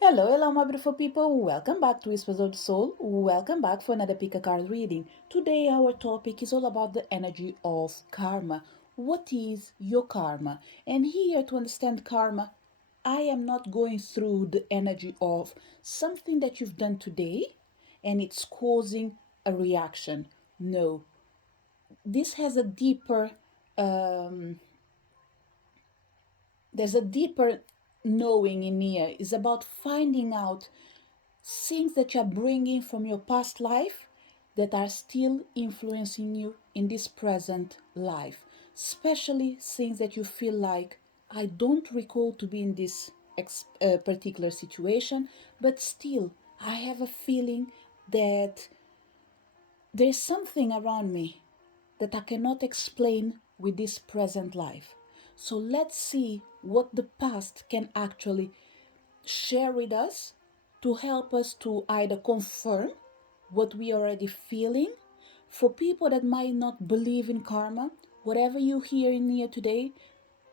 Hello, my beautiful people. Welcome back to Whispers of the Soul. Welcome back for another pick a card reading. Today, our topic is all about the energy of karma. What is your karma? And here, to understand karma, I am not going through the energy of something that you've done today and it's causing a reaction. No, this has a deeper um, there's a deeper knowing in here. It's about finding out things that you're bringing from your past life that are still influencing you in this present life, especially things that you feel like, I don't recall to be in this particular situation, but still I have a feeling that there's something around me that I cannot explain with this present life. So let's see what the past can actually share with us to help us to either confirm what we are already feeling. For people that might not believe in karma, whatever you hear in here today,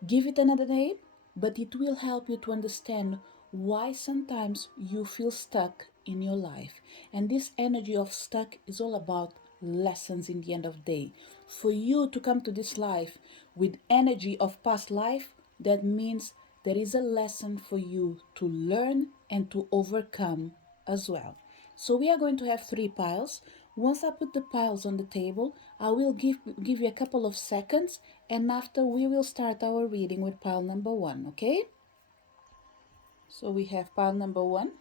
give it another name, but it will help you to understand why sometimes you feel stuck in your life. And this energy of stuck is all about lessons in the end of the day. For you to come to this life with energy of past life, that means there is a lesson for you to learn and to overcome as well. So we are going to have three piles. Once I put the piles on the table, I will give you a couple of seconds, and after we will start our reading with pile number one, okay? So we have pile number one,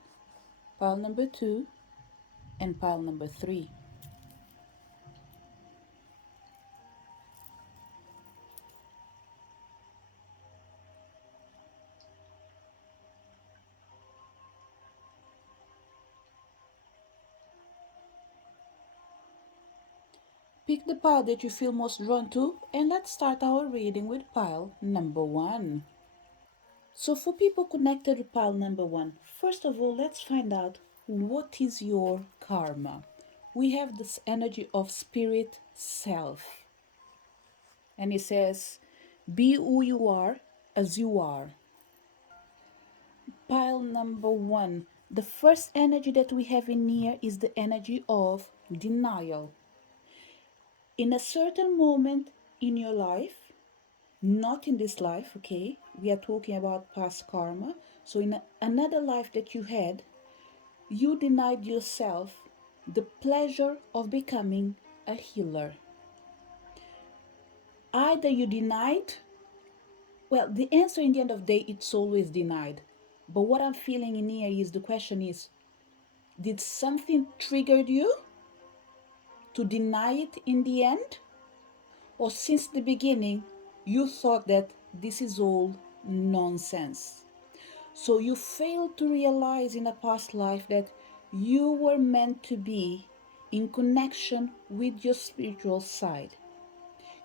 pile number two, and pile number three. Pick the pile that you feel most drawn to, and let's start our reading with pile number one. So for people connected to pile number one, first of all, let's find out what is your karma. We have this energy of spirit self. And it says, be who you are as you are. Pile number one. The first energy that we have in here is the energy of denial. In a certain moment in your life, not in this life, okay? We are talking about past karma. So in another life that you had, you denied yourself the pleasure of becoming a healer. Either you denied, well, the answer in the end of the day, it's always denied. But what I'm feeling in here is the question is, did something trigger you to deny it in the end? Or since the beginning, you thought that this is all nonsense? So you failed to realize in a past life that you were meant to be in connection with your spiritual side.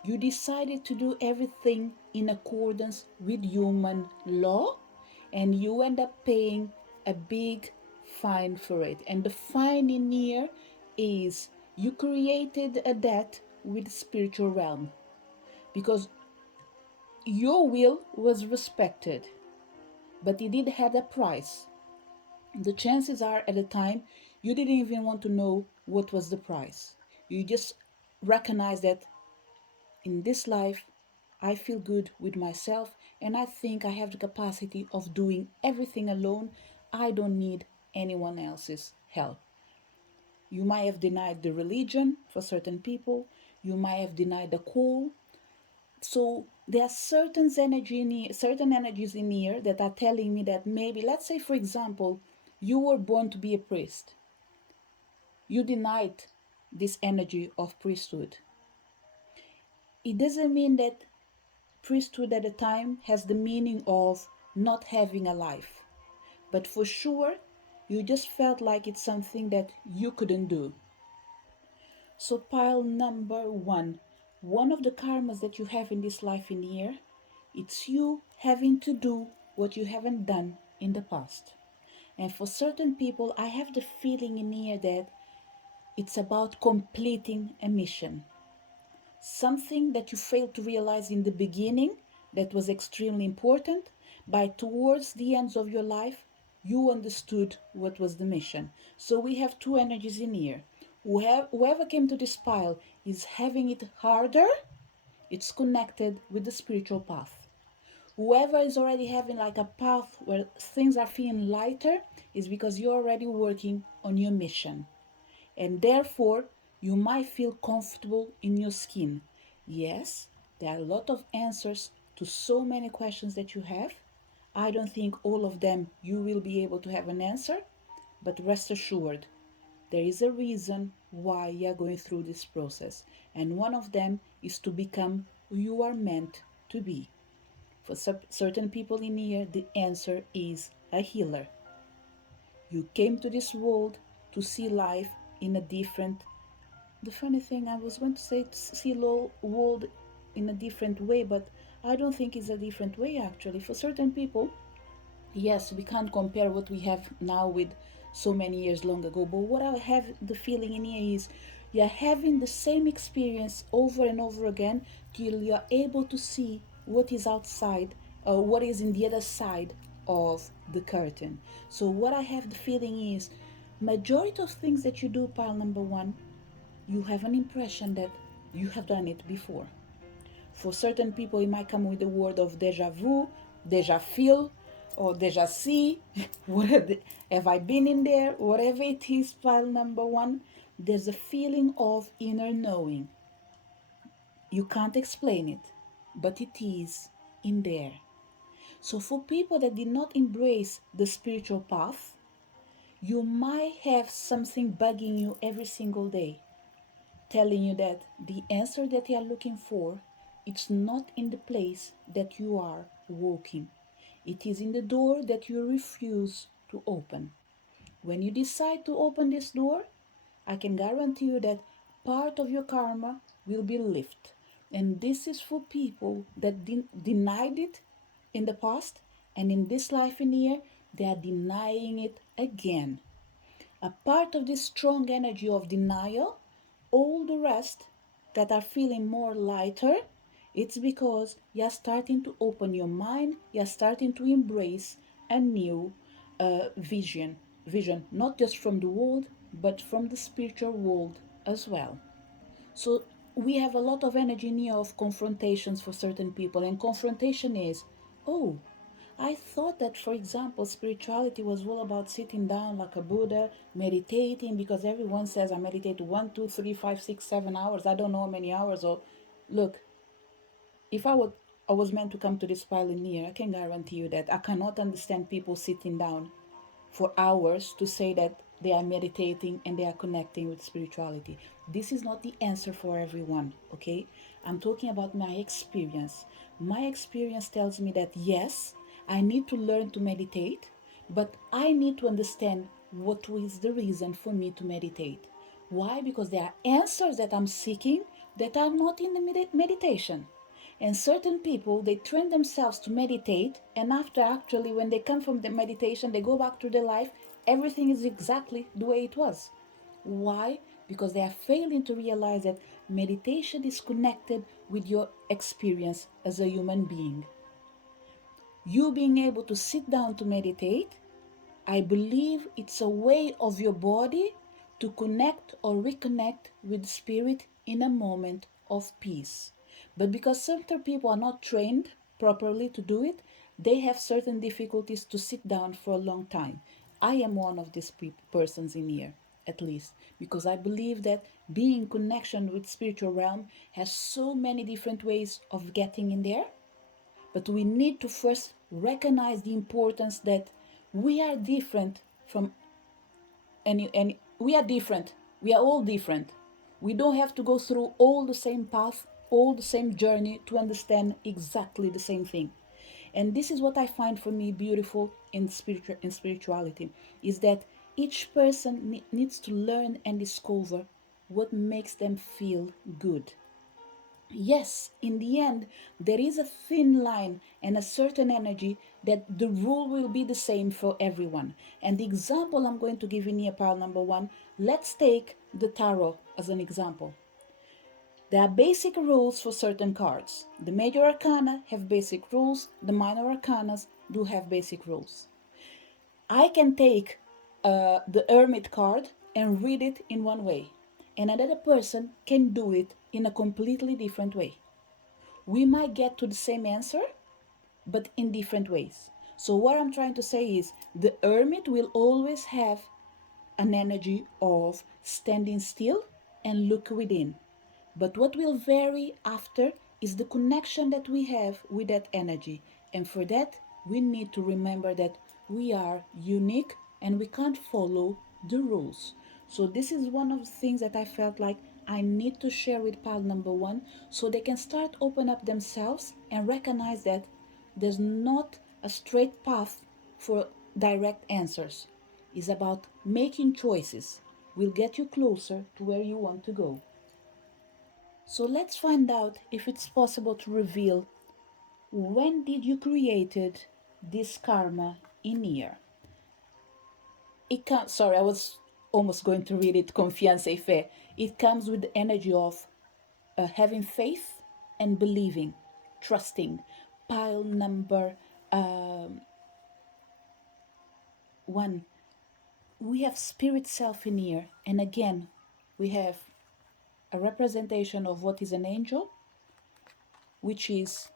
You decided to do everything in accordance with human law, and you end up paying a big fine for it. And the fine in here is you created a debt with the spiritual realm because your will was respected, but it did have a price. The chances are at the time you didn't even want to know what was the price. You just recognize that in this life I feel good with myself and I think I have the capacity of doing everything alone. I don't need anyone else's help. You might have denied the religion for certain people, you might have denied the call. So there are certain energies in here that are telling me that maybe, let's say for example, you were born to be a priest. You denied this energy of priesthood. It doesn't mean that priesthood at the time has the meaning of not having a life, but for sure you just felt like it's something that you couldn't do. So pile number one of the karmas that you have in this life in here, it's you having to do what you haven't done in the past. And for certain people, I have the feeling in here that it's about completing a mission, something that you failed to realize in the beginning that was extremely important. By towards the ends of your life, You understood what was the mission. So we have two energies in here. Whoever came to this pile is having it harder, it's connected with the spiritual path. Whoever is already having like a path where things are feeling lighter is because you're already working on your mission. And therefore, you might feel comfortable in your skin. Yes, there are a lot of answers to so many questions that you have. I don't think all of them you will be able to have an answer, but rest assured, there is a reason why you are going through this process, and one of them is to become who you are meant to be. For certain people in here, the answer is a healer. You came to this world to see life in a different. The funny thing, I was going to say see world in a different way, but I don't think it's a different way actually. For certain people, yes, we can't compare what we have now with so many years long ago, but what I have the feeling in here is you're having the same experience over and over again till you're able to see what is outside or what is in the other side of the curtain. So what I have the feeling is majority of things that you do, pile number one, you have an impression that you have done it before. For certain people, it might come with the word of deja vu, deja feel, or deja see. Have I been in there? Whatever it is, file number one, there's a feeling of inner knowing. You can't explain it, but it is in there. So, for people that did not embrace the spiritual path, you might have something bugging you every single day, telling you that the answer that you are looking for, it's not in the place that you are walking. It is in the door that you refuse to open. When you decide to open this door, I can guarantee you that part of your karma will be lifted. And this is for people that denied it in the past, and in this life in here, they are denying it again. A part of this strong energy of denial, all the rest that are feeling more lighter, it's because you're starting to open your mind, you're starting to embrace a new vision, not just from the world, but from the spiritual world as well. So we have a lot of energy in here of confrontations for certain people, and confrontation is, oh, I thought that, for example, spirituality was all about sitting down like a Buddha, meditating, because everyone says I meditate 1, 2, 3, 5, 6, 7 hours. I don't know how many hours. Or look, if I was meant to come to this pioneer, I can guarantee you that I cannot understand people sitting down for hours to say that they are meditating and they are connecting with spirituality. This is not the answer for everyone, okay? I'm talking about my experience. My experience tells me that yes, I need to learn to meditate, but I need to understand what is the reason for me to meditate. Why? Because there are answers that I'm seeking that are not in the meditation. And certain people, they train themselves to meditate, and after actually, when they come from the meditation, they go back to their life, everything is exactly the way it was. Why? Because they are failing to realize that meditation is connected with your experience as a human being. You being able to sit down to meditate, I believe it's a way of your body to connect or reconnect with spirit in a moment of peace. But because certain people are not trained properly to do it, they have certain difficulties to sit down for a long time. I am one of these persons in here, at least, because I believe that being in connection with spiritual realm has so many different ways of getting in there, but we need to first recognize the importance that we are different from any we are different. We are all different. We don't have to go through all the same path, all the same journey to understand exactly the same thing. And this is what I find for me beautiful in spirituality, is that each person needs to learn and discover what makes them feel good. Yes, in the end, there is a thin line and a certain energy that the rule will be the same for everyone. And the example I'm going to give in here, pile number one, let's take the tarot as an example. There are basic rules for certain cards. The major arcana have basic rules, the minor arcanas do have basic rules. I can take the hermit card and read it in one way, and another person can do it in a completely different way. We might get to the same answer, but in different ways. So, what I'm trying to say is the hermit will always have an energy of standing still and look within. But what will vary after is the connection that we have with that energy. And for that, we need to remember that we are unique and we can't follow the rules. So, this is one of the things that I felt like I need to share with pal number one so they can start open up themselves and recognize that there's not a straight path for direct answers. It's about making choices will get you closer to where you want to go. So let's find out if it's possible to reveal when did you created this karma in here. It comes, sorry, I was almost going to read it, confiance et fait. It comes with the energy of having faith and believing, trusting. Pile number um, one, we have spirit self in here. And again, we have a representation of what is an angel, which is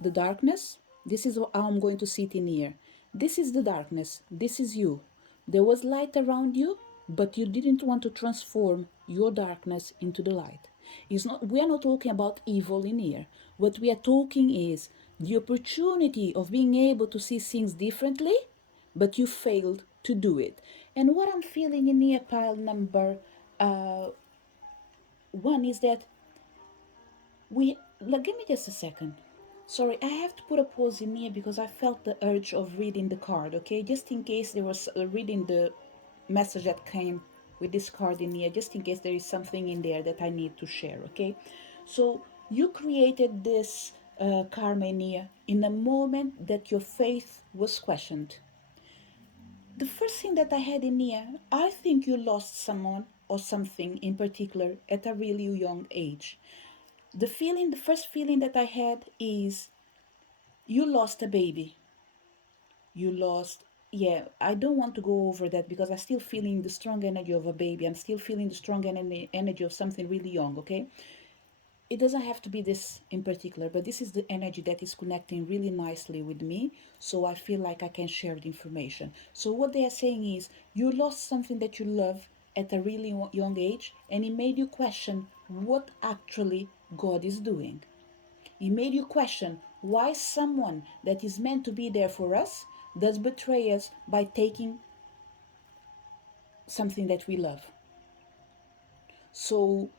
the darkness. This is how I'm going to see it in here. This is the darkness. This is you. There was light around you, but you didn't want to transform your darkness into the light. It's not, we are not talking about evil in here. What we are talking is the opportunity of being able to see things differently, but you failed to do it. And what I'm feeling in here, pile number uh, one, is that we like, give me just a second. Sorry, I have to put a pause in here because I felt the urge of reading the card, okay? Just in case there was reading the message that came with this card in here, just in case there is something in there that I need to share, okay? So, you created this karma in here in a moment that your faith was questioned. The first thing that I had in here, I think you lost someone or something in particular at a really young age. The first feeling that I had is you lost a baby. You lost, yeah, I don't want to go over that because I'm still feeling the strong energy of a baby. I'm still feeling the strong energy of something really young, okay? It doesn't have to be this in particular, but this is the energy that is connecting really nicely with me. So I feel like I can share the information. So what they are saying is you lost something that you love at a really young age, and it made you question what actually God is doing. It made you question why someone that is meant to be there for us does betray us by taking something that we love. So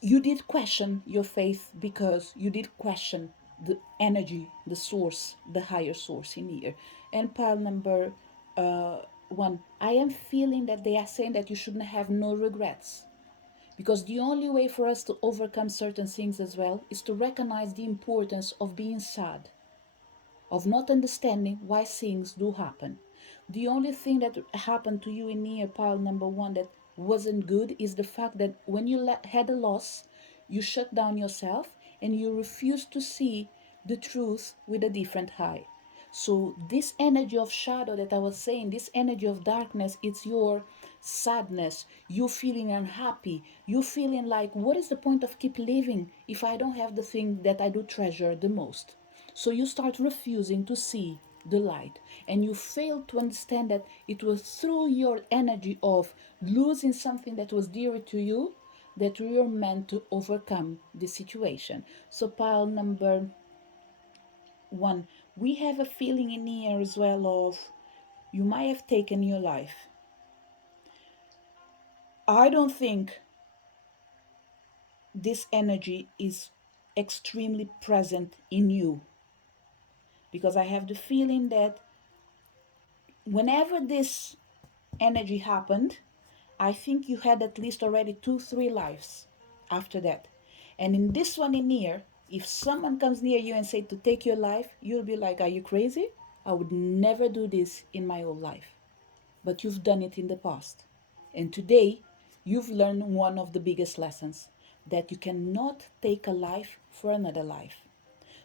you did question your faith because you did question the energy, the source, the higher source in here. And pile number one, I am feeling that they are saying that you shouldn't have no regrets. Because the only way for us to overcome certain things as well is to recognize the importance of being sad, of not understanding why things do happen. The only thing that happened to you in year pile number one that wasn't good is the fact that when you had a loss, you shut down yourself and you refused to see the truth with a different eye. So, this energy of shadow that I was saying, this energy of darkness, it's your sadness, you feeling unhappy, you feeling like, what is the point of keep living if I don't have the thing that I do treasure the most? So you start refusing to see the light, and you fail to understand that it was through your energy of losing something that was dear to you that you were meant to overcome the situation. So, pile number one, we have a feeling in here as well of you might have taken your life. I don't think this energy is extremely present in you because I have the feeling that whenever this energy happened, I think you had at least already two, three lives after that. And in this one in here, if someone comes near you and say to take your life, you'll be like, are you crazy? I would never do this in my whole life. But you've done it in the past. And today, you've learned one of the biggest lessons that you cannot take a life for another life.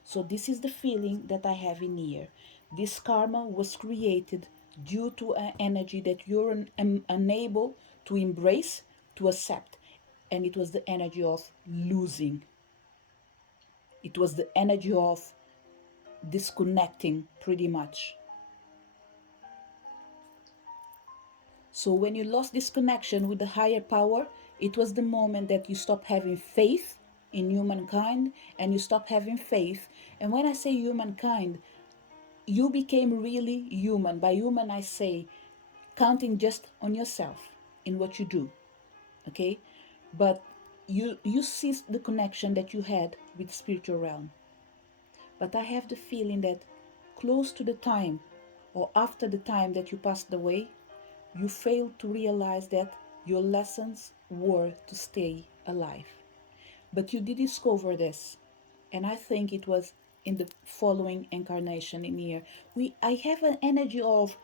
So, this is the feeling that I have in here. This karma was created due to an energy that you're unable to embrace, to accept. And it was the energy of losing, it was the energy of disconnecting, pretty much. So when you lost this connection with the higher power, it was the moment that you stopped having faith in humankind, and you stopped having faith. And when I say humankind, you became really human. By human, I say counting just on yourself in what you do, okay? But you ceased the connection that you had with the spiritual realm. But I have the feeling that close to the time or after the time that you passed away, you failed to realize that your lessons were to stay alive. But you did discover this, and I think it was in the following incarnation in here. I have an energy of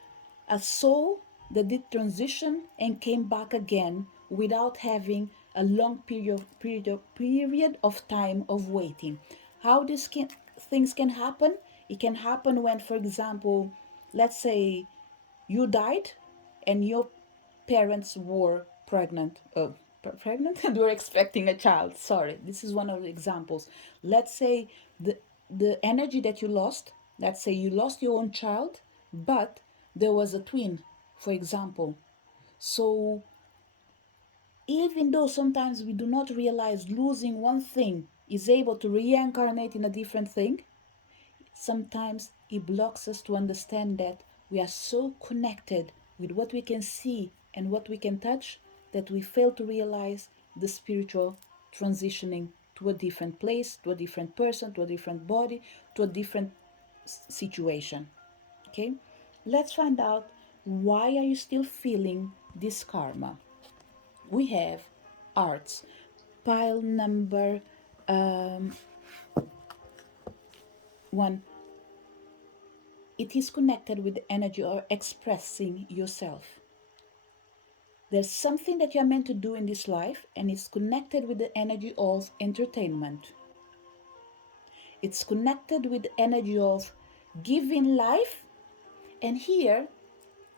a soul that did transition and came back again without having a long period of time of waiting. How things can happen? It can happen when, for example, let's say you died and your parents were pregnant. Pregnant and were expecting a child. Sorry, this is one of the examples. Let's say the energy that you lost. Let's say you lost your own child, but there was a twin, for example. So even though sometimes we do not realize losing one thing is able to reincarnate in a different thing, sometimes it blocks us to understand that we are so connected with what we can see and what we can touch that we fail to realize the spiritual transitioning to a different place, to a different person, to a different body, to a different situation. Okay? Let's find out, why are you still feeling this karma? We have arts. Pile number um, one. It is connected with the energy or expressing yourself. There's something that you're meant to do in this life, and it's connected with the energy of entertainment. It's connected with the energy of giving life. And here,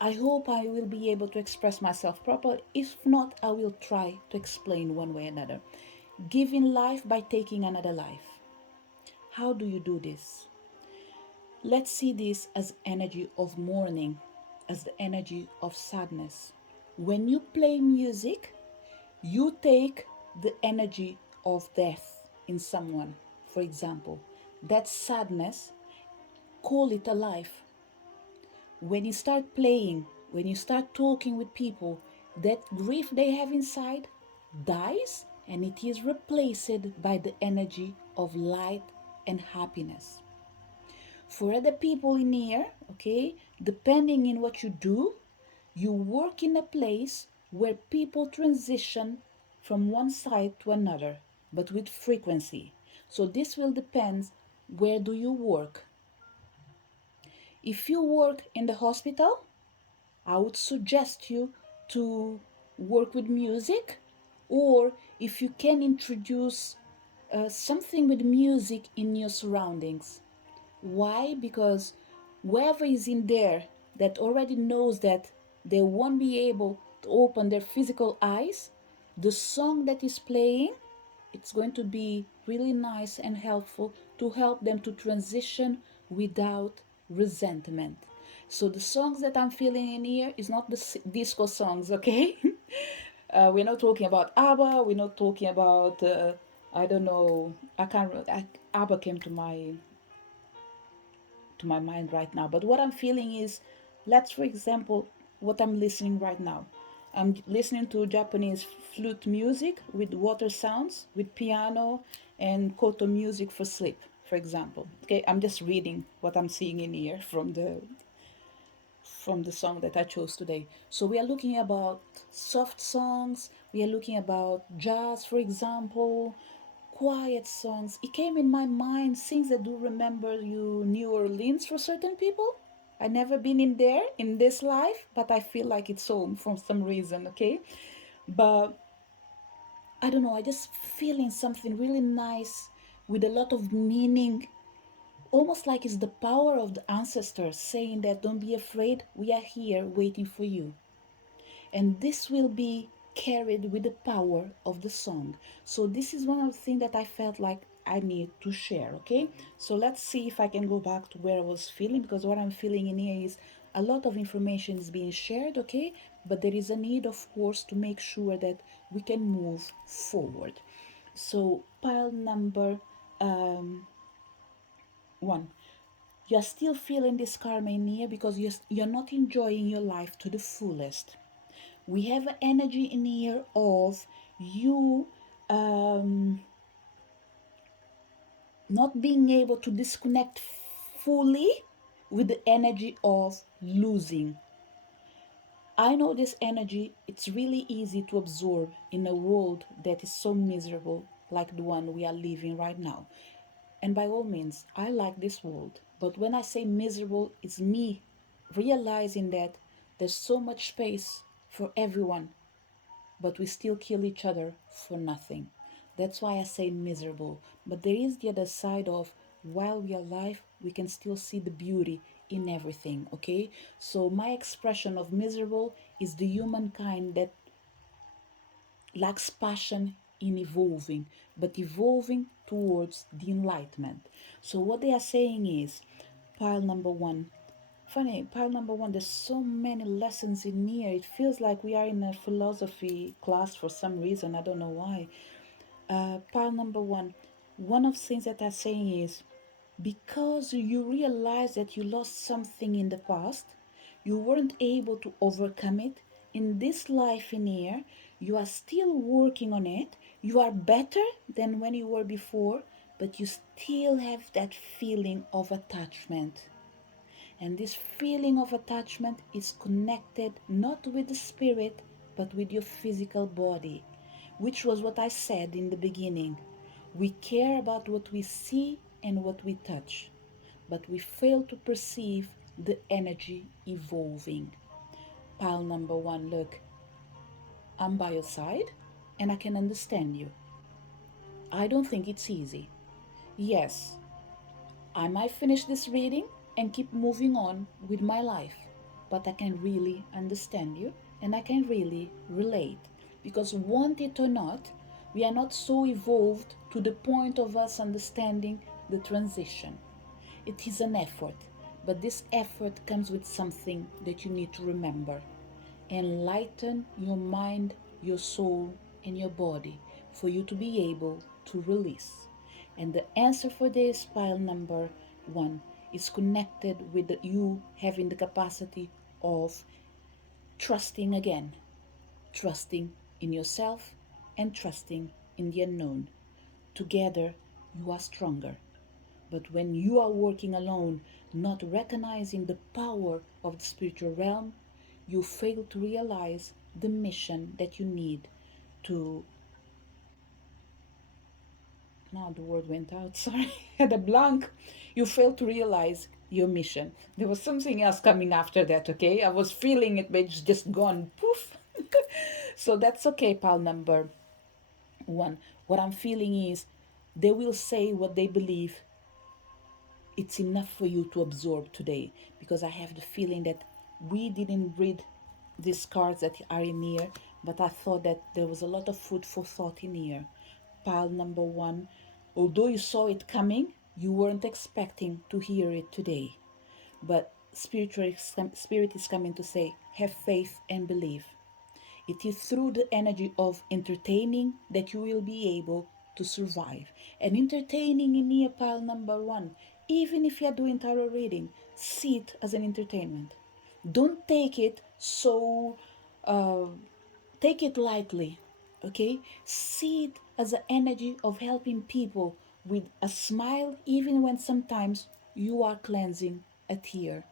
I hope I will be able to express myself properly. If not, I will try to explain one way or another. Giving life by taking another life. How do you do this? Let's see this as energy of mourning, as the energy of sadness. When you play music, you take the energy of death in someone. For example, that sadness, call it alive. When you start playing, when you start talking with people, that grief they have inside dies, and it is replaced by the energy of light and happiness. For other people in here, okay, depending in what you do, you work in a place where people transition from one side to another, but with frequency. So this will depend, where do you work. If you work in the hospital, I would suggest you to work with music, or if you can introduce something with music in your surroundings. Why? Because whoever is in there that already knows that they won't be able to open their physical eyes, the song that is playing, it's going to be really nice and helpful to help them to transition without resentment. So the songs that I'm feeling in here is not the disco songs, okay? We're not talking about ABBA. We're not talking about I don't know. I can't. ABBA came to my mind right now. But what I'm feeling is, let's, for example, what I'm listening right now. I'm listening to Japanese flute music with water sounds, with piano and koto music for sleep, for example. Okay, I'm just reading what I'm seeing in here from the song that I chose today. So we are looking about soft songs, we are looking about jazz, for example, quiet songs. It came in my mind things that do remember you New Orleans for certain people. I never been in there in this life, but I feel like it's home for some reason, okay? But I don't know, I just feeling something really nice with a lot of meaning Almost like it's the power of the ancestors saying that don't be afraid, we are here waiting for you. And this will be carried with the power of the song. So this is one of the things that I felt like I need to share. Okay, so let's see if I can go back to where I was feeling, because what I'm feeling in here is a lot of information is being shared. Okay, but there is a need, of course, to make sure that we can move forward. So pile number um, 1, you're still feeling this karma in here because you're not enjoying your life to the fullest. We have an energy in here of you um, not being able to disconnect fully with the energy of losing. I know this energy, it's really easy to absorb in a world that is so miserable like the one we are living right now. And by all means, I like this world. But when I say miserable, it's me realizing that there's so much space for everyone, but we still kill each other for nothing. That's why I say miserable. But there is the other side of while we are alive, we can still see the beauty in everything, okay? So my expression of miserable is the humankind that lacks passion in evolving, but evolving towards the enlightenment. So what they are saying is pile number 1. Funny, pile number 1, there's so many lessons in here. It feels like we are in a philosophy class for some reason. I don't know why. Pile number 1, one of the things that they're saying is because you realize that you lost something in the past, you weren't able to overcome it. In this life in here, you are still working on it. You are better than when you were before, but you still have that feeling of attachment. And this feeling of attachment is connected not with the spirit, but with your physical body, which was what I said in the beginning. We care about what we see and what we touch, but we fail to perceive the energy evolving. Pile number 1, look, I'm by your side and I can understand you. I don't think it's easy. Yes, I might finish this reading and keep moving on with my life, but I can really understand you and I can really relate. Because, want it or not, we are not so evolved to the point of us understanding the transition. It is an effort, but this effort comes with something that you need to remember. Enlighten your mind, your soul, and your body for you to be able to release. And the answer for this, pile number 1, is connected with you having the capacity of trusting again, trusting in yourself and trusting in the unknown. Together, you are stronger. But when you are working alone, not recognizing the power of the spiritual realm, you fail to realize the mission that you need to. Now the word went out, sorry, I had a blank. You fail to realize your mission. There was something else coming after that, okay? I was feeling it, but it's just gone. Poof. So that's okay, pal number 1. What I'm feeling is they will say what they believe it's enough for you to absorb today, because I have the feeling that we didn't read these cards that are in here, but I thought that there was a lot of food for thought in here. Pile number 1, although you saw it coming, you weren't expecting to hear it today. But spirit is coming to say, have faith and believe. It is through the energy of entertaining that you will be able to survive. And entertaining in near pile number 1, even if you are doing tarot reading, see it as an entertainment. Don't take it so, uh, take it lightly, okay? See it as an energy of helping people with a smile, even when sometimes you are cleansing a tear.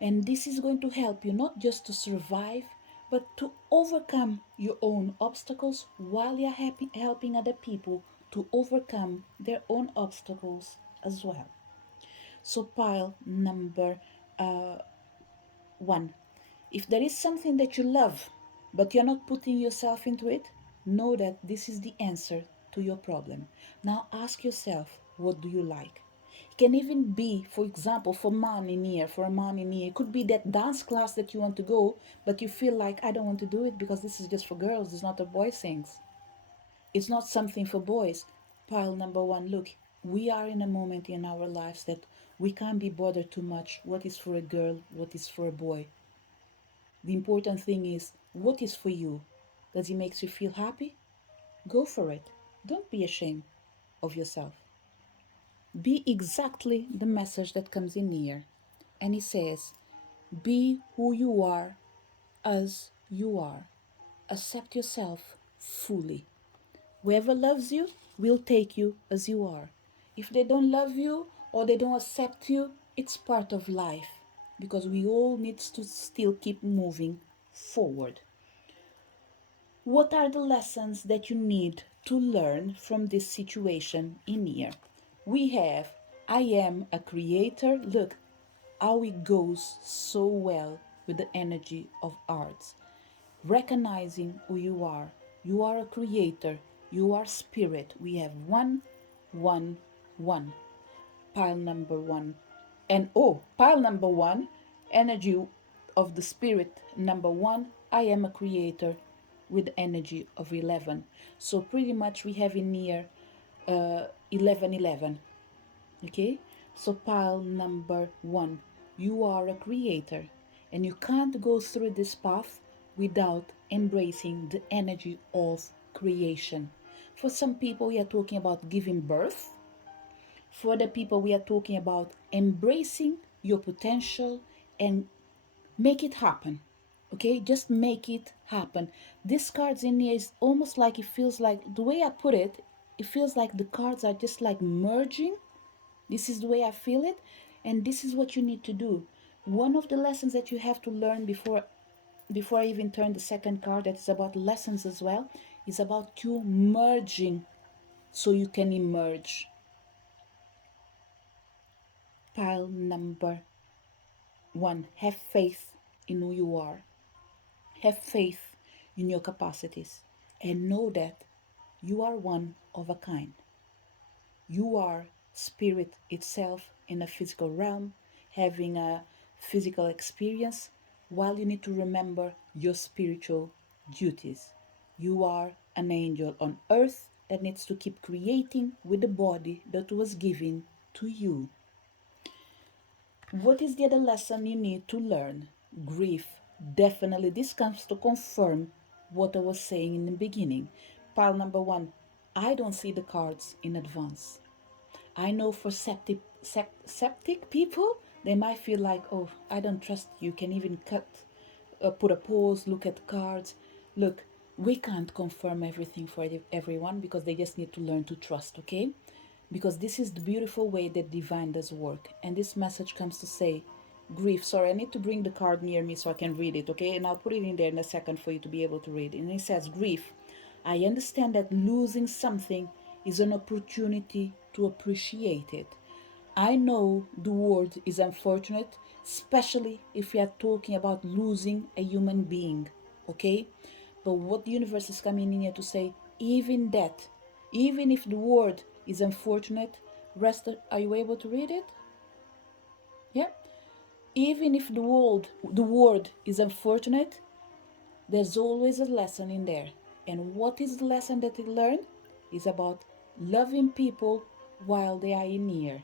And this is going to help you not just to survive, but to overcome your own obstacles while you're helping other people to overcome their own obstacles as well. So, pile number 1. If there is something that you love, but you're not putting yourself into it, know that this is the answer to your problem. Now ask yourself, what do you like? Can even be, for example, for man in here, for a man in here, it could be that dance class that you want to go, but you feel like, I don't want to do it because this is just for girls, it's not a boy things. It's not something for boys. Pile number one, look, we are in a moment in our lives that we can't be bothered too much what is for a girl, what is for a boy. The important thing is what is for you. Does it make you feel happy? Go for it. Don't be ashamed of yourself. Be exactly the message that comes in here. And he says, be who you are as you are. Accept yourself fully. Whoever loves you will take you as you are. If they don't love you or they don't accept you, it's part of life because we all need to still keep moving forward. What are the lessons that you need to learn from this situation in here? We have I am a creator. Look how it goes so well with the energy of arts. Recognizing who you are. You are a creator. You are spirit. We have one, one, one. Pile number one. And oh, pile number one, energy of the spirit number one. I am a creator with the energy of 11. So pretty much we have in here 11, 11. Okay, so pile number one, you are a creator, and you can't go through this path without embracing the energy of creation. For some people, we are talking about giving birth. For other people, we are talking about embracing your potential and make it happen. Okay, just make it happen. This cards in here is almost like, it feels like, the way I put it, it feels like the cards are just like merging. This is the way I feel it, and this is what you need to do. One of the lessons that you have to learn before I even turn the second card, that is about lessons as well, is about you merging so you can emerge. Pile number one, have faith in who you are. Have faith in your capacities and know that you are one of a kind. You are spirit itself in a physical realm, having a physical experience, while you need to remember your spiritual duties. You are an angel on earth that needs to keep creating with the body that was given to you. What is the other lesson you need to learn? Grief. Definitely, this comes to confirm what I was saying in the beginning. Pile number one, I don't see the cards in advance. I know for septic people, they might feel like, oh, I don't trust you. Can even put a pause, look at cards. Look, we can't confirm everything for everyone because they just need to learn to trust, okay? Because this is the beautiful way that divine does work. And this message comes to say, grief. Sorry, I need to bring the card near me so I can read it, okay? And I'll put it in there in a second for you to be able to read it. And it says, grief. I understand that losing something is an opportunity to appreciate it. I know the word is unfortunate, especially if we are talking about losing a human being, okay? But what the universe is coming in here to say, even that, even if the word is unfortunate, rest, are you able to read it? Yeah? Even if the word is unfortunate, there's always a lesson in there. And what is the lesson that it learned? Is about loving people while they are in here.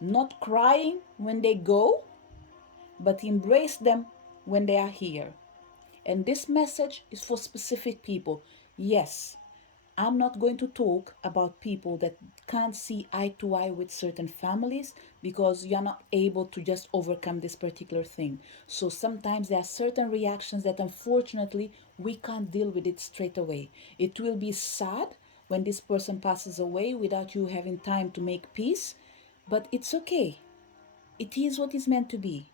Not crying when they go, but embrace them when they are here. And this message is for specific people. Yes, I'm not going to talk about people that can't see eye to eye with certain families because you're not able to just overcome this particular thing. So sometimes there are certain reactions that unfortunately we can't deal with it straight away. It will be sad when this person passes away without you having time to make peace, but it's okay. It is what is meant to be.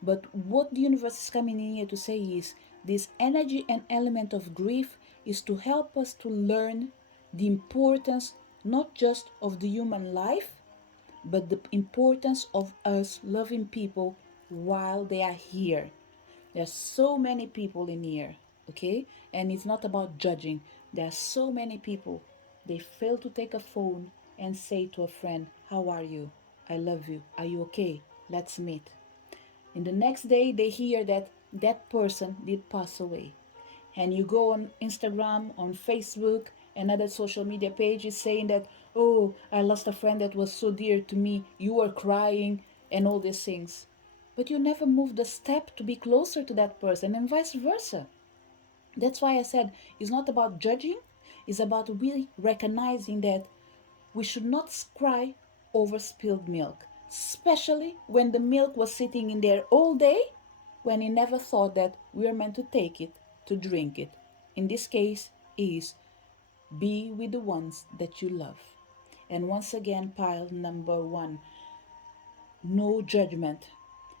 But what the universe is coming in here to say is this energy and element of grief is to help us to learn the importance not just of the human life, but the importance of us loving people while they are here. There's so many people in here, okay? And it's not about judging. There are so many people. They fail to take a phone and say to a friend, how are you? I love you. Are you okay? Let's meet. And the next day they hear that that person did pass away. And you go on Instagram, on Facebook, and other social media pages saying that, oh, I lost a friend that was so dear to me, you were crying, and all these things. But you never moved a step to be closer to that person, and vice versa. That's why I said it's not about judging, it's about really recognizing that we should not cry over spilled milk, especially when the milk was sitting in there all day, when he never thought that we are meant to take it, to drink it. In this case, is be with the ones that you love. And once again, pile number one, no judgment,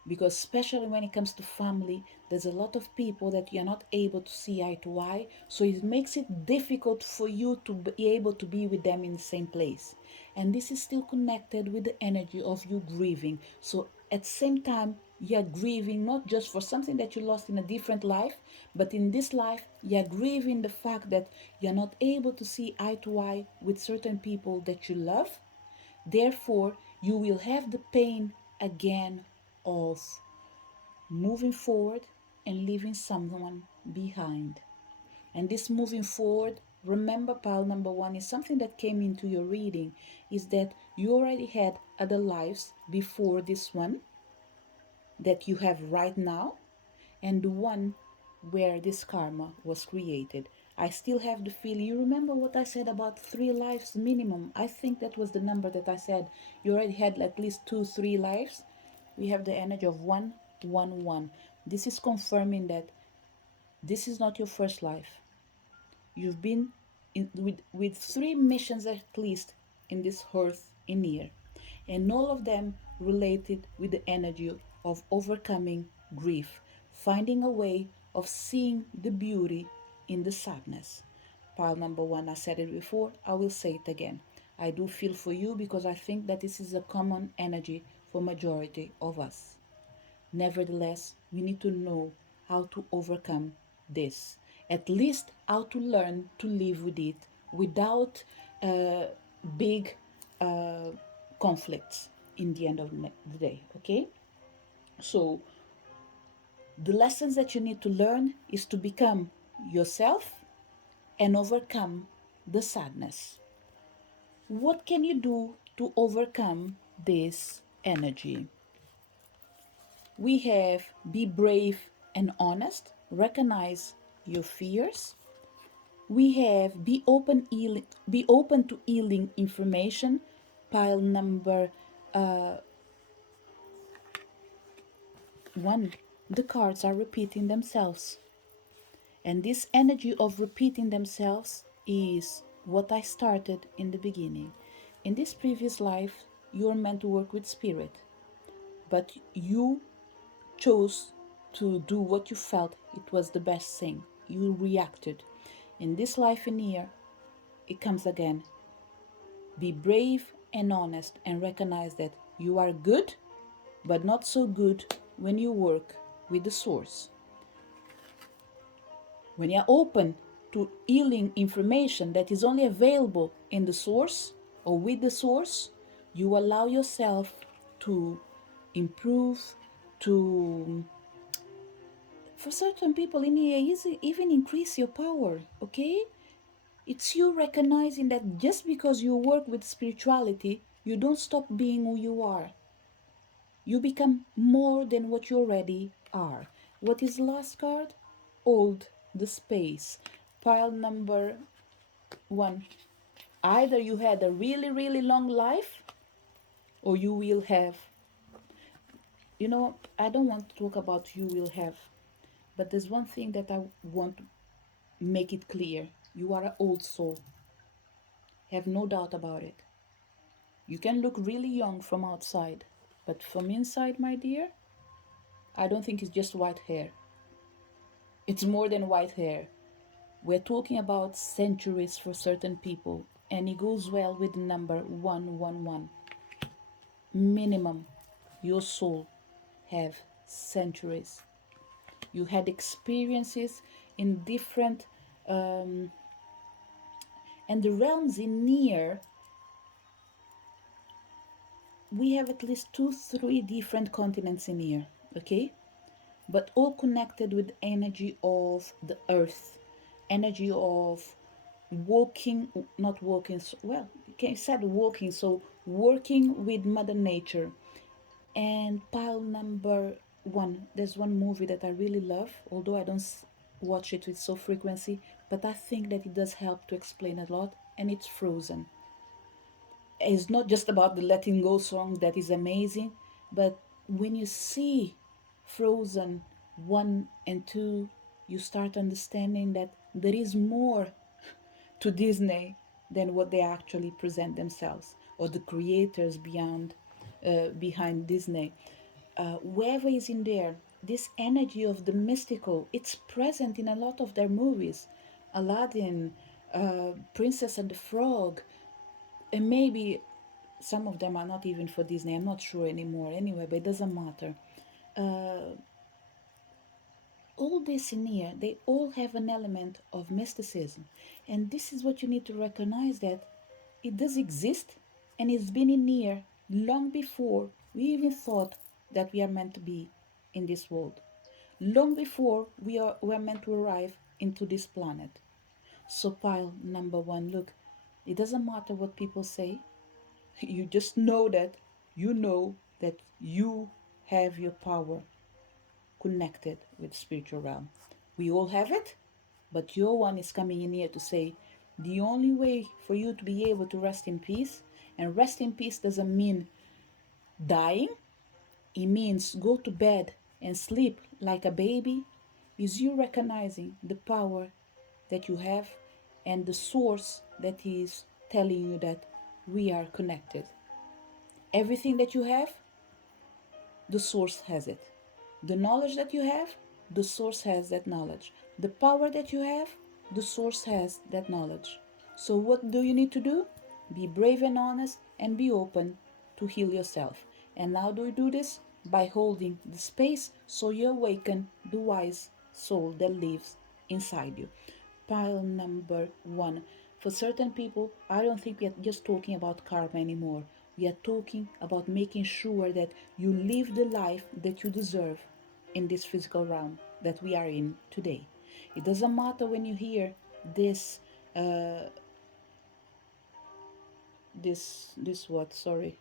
because especially when it comes to family, there's a lot of people that you're not able to see eye to eye, so it makes it difficult for you to be able to be with them in the same place. And this is still connected with the energy of you grieving. So at the same time, you're grieving not just for something that you lost in a different life, but in this life you're grieving the fact that you're not able to see eye to eye with certain people that you love. Therefore, you will have the pain again of moving forward and leaving someone behind. And this moving forward, remember, pile number one is something that came into your reading, is that you already had other lives before this one that you have right now, and the one where this karma was created. I still have the feeling. You remember what I said about 3 lives minimum? I think that was the number that I said. You already had at least 2, 3 lives. We have the energy of 1, 1, 1. This is confirming that this is not your first life. You've been with 3 missions at least in this earth in here, and all of them related with the energy of overcoming grief, finding a way of seeing the beauty in the sadness. Pile number one, I said it before, I will say it again. I do feel for you because I think that this is a common energy for majority of us. Nevertheless, we need to know how to overcome this. At least how to learn to live with it without uh, big uh, conflicts in the end of the day. Okay? So, the lessons that you need to learn is to become yourself and overcome the sadness. What can you do to overcome this energy? We have be brave and honest, recognize your fears. We have be open to healing information. Pile number uh, one. The cards are repeating themselves, and this energy of repeating themselves is what I started in the beginning. In this previous life, you are meant to work with spirit, but you chose to do what you felt it was the best thing. You reacted. In this life in here, it comes again. Be brave and honest and recognize that you are good, but not so good when you work with the source. When you're open to healing information that is only available in the source or with the source, you allow yourself to improve, to for certain people in here even increase your power. Okay, it's you recognizing that just because you work with spirituality, you don't stop being who you are. You become more than what you already are. What is the last card? Hold the space. Pile number one. Either you had a really really long life, or you will have, I don't want to talk about you will have, but there's one thing that I want to make it clear. You are an old soul. Have no doubt about it. You can look really young from outside, but from inside, my dear, I don't think it's just white hair. It's more than white hair. We're talking about centuries for certain people, and it goes well with the number 111. Minimum, your soul have centuries. You had experiences in different, and the realms in near we have at least two, three different continents in here, okay? But all connected with energy of the earth, energy of walking, not walking, well, you said walking, so working with Mother Nature. And pile number one, there's one movie that I really love, although I don't watch it with so frequency, but I think that it does help to explain a lot, and it's Frozen. It's not just about the letting go song that is amazing, but when you see Frozen 1 and 2, you start understanding that there is more to Disney than what they actually present themselves, or the creators behind Disney. Whoever is in there, this energy of the mystical, it's present in a lot of their movies. Aladdin, Princess and the Frog, and maybe some of them are not even for Disney. I'm not sure anymore. Anyway, but it doesn't matter. Uh, all this in here, they all have an element of mysticism, and this is what you need to recognize, that it does exist, and it's been in here long before we even thought that we are meant to be in this world, long before we are meant to arrive into this planet. So pile number one, look, it doesn't matter what people say. You just know that you have your power connected with spiritual realm. We all have it, but your one is coming in here to say the only way for you to be able to rest in peace, and rest in peace doesn't mean dying, it means go to bed and sleep like a baby, is you recognizing the power that you have and the source that is telling you that we are connected. Everything that you have, the source has it. The knowledge that you have, the source has that knowledge. The power that you have, the source has that knowledge. So, what do you need to do? Be brave and honest and be open to heal yourself. And how do you do this? By holding the space so you awaken the wise soul that lives inside you. Pile number one. For certain people, I don't think we are just talking about karma anymore. We are talking about making sure that you live the life that you deserve in this physical realm that we are in today. It doesn't matter when you hear this, uh, this what? Sorry,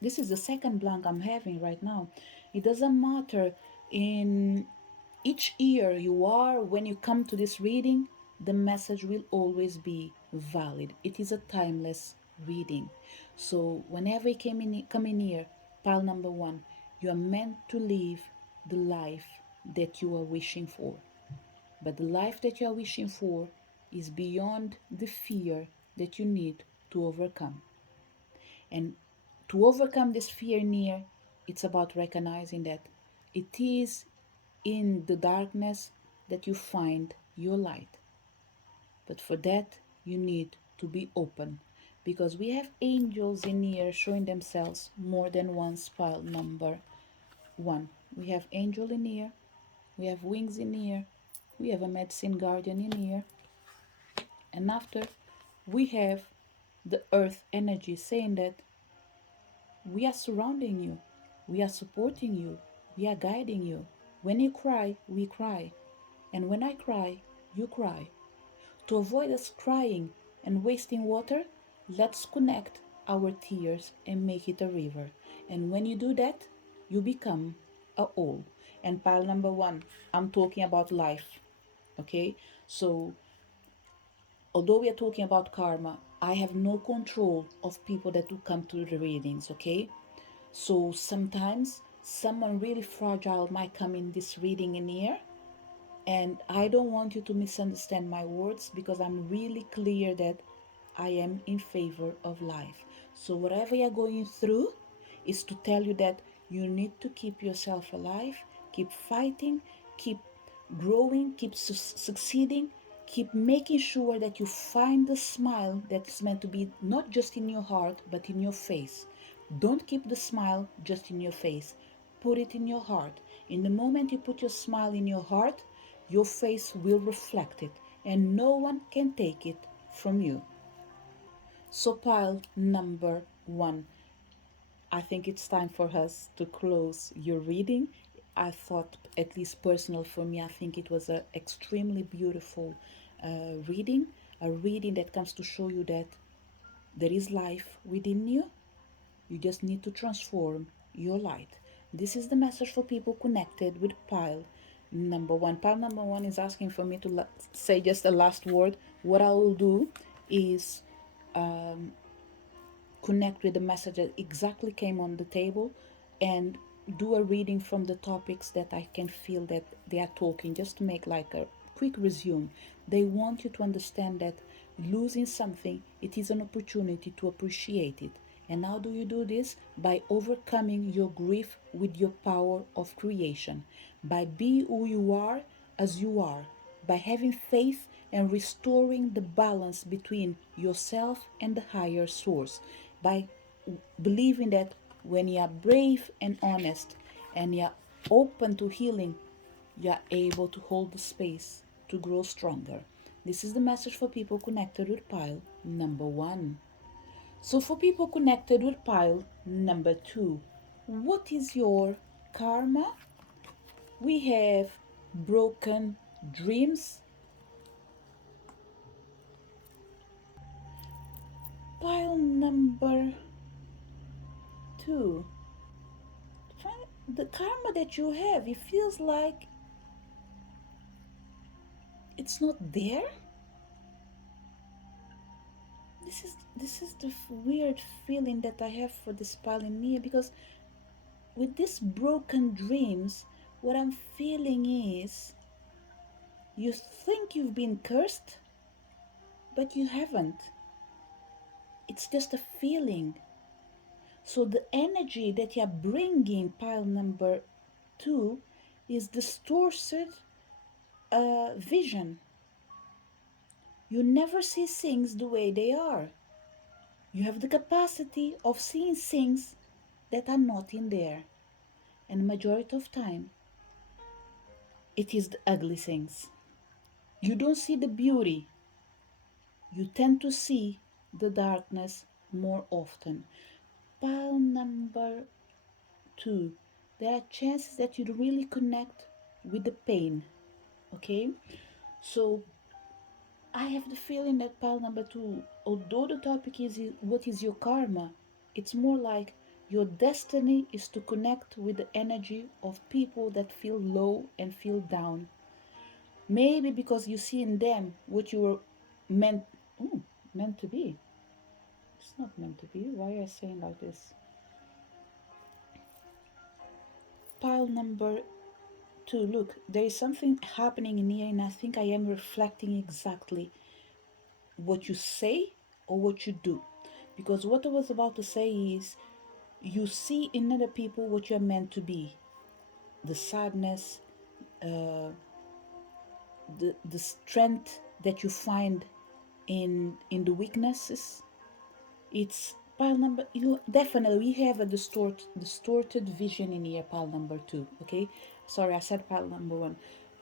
this is the second blank I'm having right now. It doesn't matter in each year you are when you come to this reading, the message will always be valid. It is a timeless reading. So whenever you come in here, pile number one, you are meant to live the life that you are wishing for. But the life that you are wishing for is beyond the fear that you need to overcome. And to overcome this fear near, it's about recognizing that it is in the darkness that you find your light. But for that, you need to be open, because we have angels in here showing themselves more than once. Pile number one. We have angel in here, we have wings in here, we have a medicine guardian in here, and after we have the earth energy saying that we are surrounding you, we are supporting you, we are guiding you. When you cry, we cry. And when I cry, you cry. To avoid us crying and wasting water, let's connect our tears and make it a river. And when you do that, you become a whole. And pile number one, I'm talking about life. Okay? So, although we are talking about karma, I have no control of people that do come to the readings. Okay? So sometimes someone really fragile might come in this reading in here, and I don't want you to misunderstand my words, because I'm really clear that I am in favor of life. So whatever you're going through is to tell you that you need to keep yourself alive, keep fighting, keep growing, keep succeeding, keep making sure that you find the smile that is meant to be not just in your heart but in your face. Don't keep the smile just in your face. Put it in your heart. In the moment you put your smile in your heart, your face will reflect it, and no one can take it from you. So, pile number one, I think it's time for us to close your reading. I thought, at least personal for me, I think it was a extremely beautiful reading, a reading that comes to show you that there is life within you. You just need to transform your light. This is the message for people connected with pile number one. Pile number one is asking for me to say just a last word. What I will do is connect with the message that exactly came on the table and do a reading from the topics that I can feel that they are talking, just to make like a quick resume. They want you to understand that losing something, it is an opportunity to appreciate it. And how do you do this? By overcoming your grief with your power of creation, by being who you are as you are, by having faith and restoring the balance between yourself and the higher source, by believing that when you are brave and honest and you are open to healing, you are able to hold the space to grow stronger. This is the message for people connected with pile number one. So, for people connected with pile number two, what is your karma? We have broken dreams. Pile number two, the karma that you have, it feels like it's not there. This is the weird feeling that I have for this pile in me, because with these broken dreams, what I'm feeling is you think you've been cursed, but you haven't. It's just a feeling. So the energy that you're bringing, pile number two, is distorted vision. You never see things the way they are. You have the capacity of seeing things that are not in there. And majority of time, it is the ugly things. You don't see the beauty. You tend to see the darkness more often. Pile number two, there are chances that you really connect with the pain. Okay? So I have the feeling that pile number two, although the topic is what is your karma, it's more like your destiny is to connect with the energy of people that feel low and feel down. Maybe because you see in them what you were meant, oh, meant to be. It's not meant to be. Why are you saying like this? Pile number two. Look, there is something happening in here, and I think I am reflecting exactly what you say or what you do. Because what I was about to say is you see in other people what you're meant to be, the sadness, uh, the strength that you find in the weaknesses. It's pile number, you definitely, we have a distorted vision in here, pile number two. Okay, sorry, I said pile number one.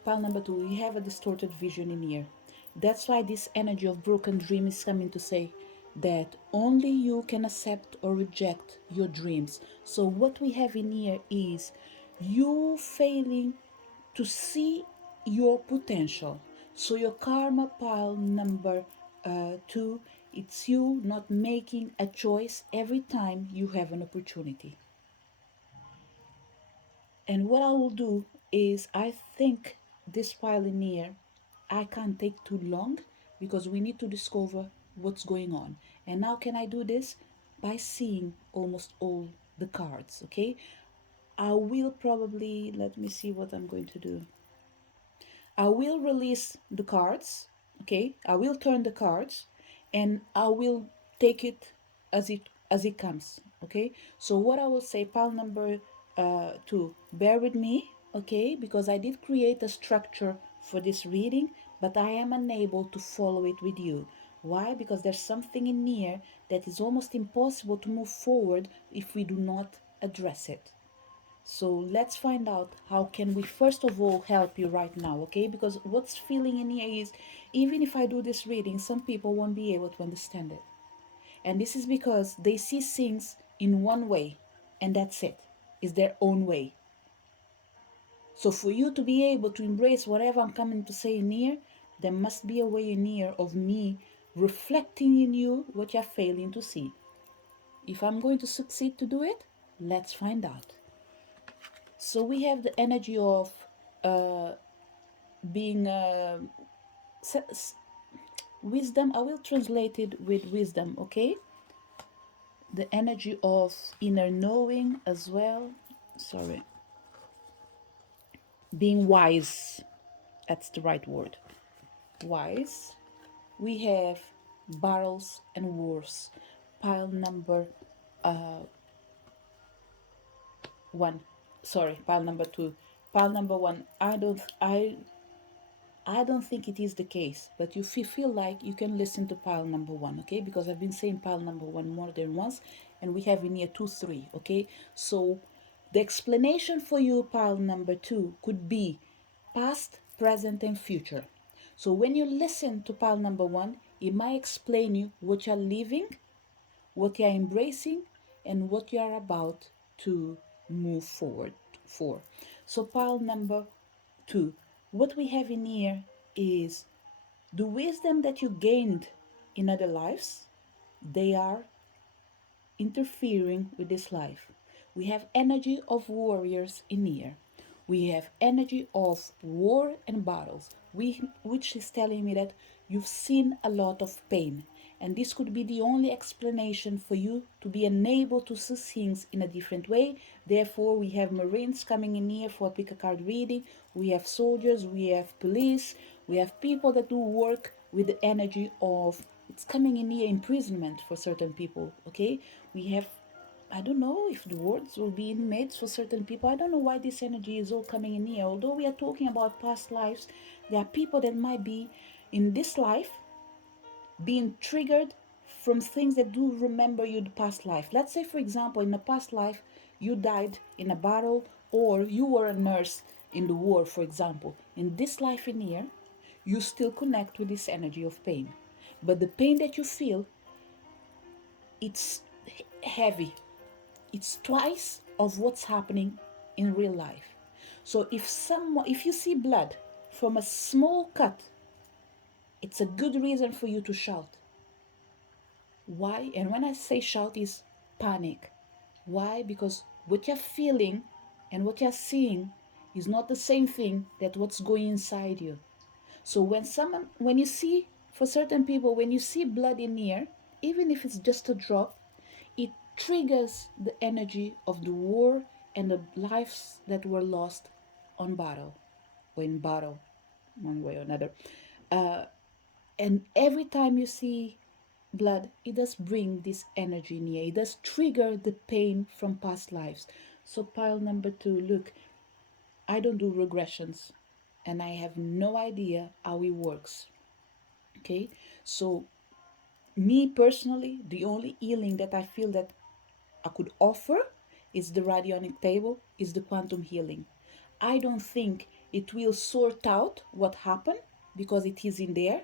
Pile number two, we have a distorted vision in here. That's why this energy of broken dream is coming to say that only you can accept or reject your dreams. So what we have in here is you failing to see your potential. So your karma pile number two, it's you not making a choice every time you have an opportunity. And what I will do is, I think this pile in here, I can't take too long because we need to discover what's going on. And how can I do this? By seeing almost all the cards, okay? I will probably, let me see what I'm going to do. I will release the cards, okay? I will turn the cards and I will take it as it comes, okay? So what I will say, pile number two, bear with me, okay? Because I did create a structure for this reading, but I am unable to follow it with you. Why? Because there's something in here that is almost impossible to move forward if we do not address it. So let's find out how can we first of all help you right now, okay? Because what's feeling in here is, even if I do this reading, some people won't be able to understand it. And this is because they see things in one way. and that's it. It's their own way. So for you to be able to embrace whatever I'm coming to say in here, there must be a way in here of me reflecting in you what you're failing to see. If I'm going to succeed to do it, let's find out. So we have the energy of uh, being wisdom. I will translate it with wisdom, okay? The energy of inner knowing as well. Sorry. Being wise. That's the right word. Wise. We have barrels and wars. Pile number one. Sorry, pile number two. Pile number one. I don't think it is the case, but if you feel like, you can listen to pile number one, okay? Because I've been saying pile number one more than once, and we have in here 2, 3, okay? So the explanation for you, pile number two, could be past, present, and future. So when you listen to pile number one, it might explain you what you're living, what you're embracing, and what you are about to move forward for. So pile number two, what we have in here is the wisdom that you gained in other lives. They are interfering with this life. We have energy of warriors in here. We have energy of war and battles, which is telling me that you've seen a lot of pain. And this could be the only explanation for you to be unable to see things in a different way. Therefore, we have Marines coming in here for a pick a card reading. We have soldiers, we have police, we have people that do work with the energy of, it's coming in here, imprisonment for certain people, okay? We have, I don't know if the words will be made for certain people. I don't know why this energy is all coming in here. Although we are talking about past lives, there are people that might be in this life being triggered from things that do remember you the past life. Let's say, for example, in a past life, you died in a battle, or you were a nurse in the war, for example. In this life in here, you still connect with this energy of pain. But the pain that you feel, it's heavy. It's twice of what's happening in real life. So if you see blood from a small cut, it's a good reason for you to shout. Why? And when I say shout, is panic. Why? Because what you're feeling and what you're seeing is not the same thing that what's going inside you. So when you see, for certain people, when you see blood in here, even if it's just a drop, it triggers the energy of the war and the lives that were lost on battle, or in battle, one way or another. And every time you see blood, it does bring this energy in here. It does trigger the pain from past lives. So pile number two, look, I don't do regressions, and I have no idea how it works. Okay, so me personally, the only healing that I feel that I could offer is the radionic table, is the quantum healing. I don't think it will sort out what happened because it is in there,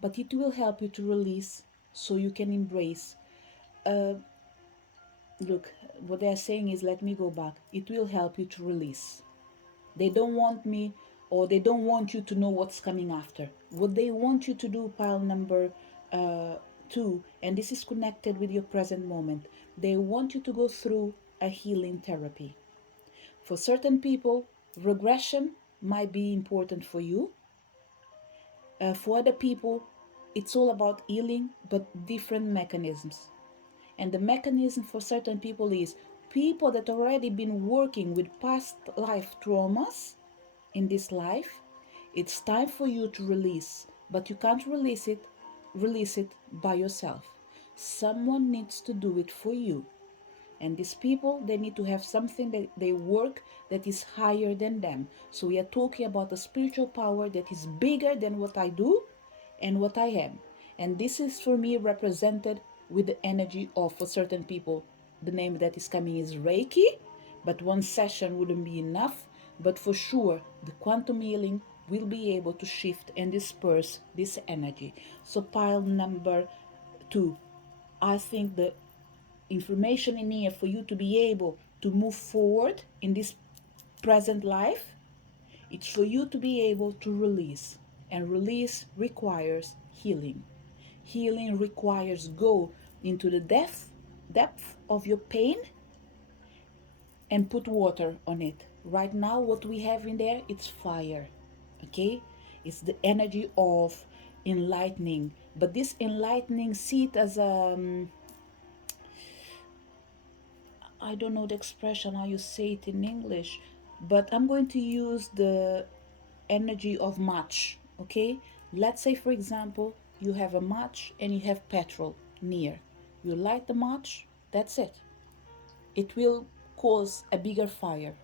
but it will help you to release so you can embrace. Look, what they're saying is, let me go back. It will help you to release. They don't want me, or they don't want you to know what's coming after. What they want you to do, pile number two, and this is connected with your present moment, they want you to go through a healing therapy. For certain people, regression might be important for you. For other people, it's all about healing, but different mechanisms. And the mechanism for certain people is people that already been working with past life traumas in this life. It's time for you to release, but you can't release it by yourself. Someone needs to do it for you. And these people, they need to have something that they work that is higher than them. So we are talking about a spiritual power that is bigger than what I do and what I am. And this is for me represented with the energy of, for certain people, the name that is coming is Reiki, but one session wouldn't be enough. But for sure, the quantum healing will be able to shift and disperse this energy. So pile number two, I think the information in here for you to be able to move forward in this present life, it's for you to be able to release. And release requires healing. Healing requires go into the depth of your pain and put water on it. Right now, what we have in there, it's fire. Okay? It's the energy of enlightening. But this enlightening, see it as I don't know the expression how you say it in English, but I'm going to use the energy of match. Okay? Let's say, for example, you have a match and you have petrol near. You light the match, that's it. It will cause a bigger fire.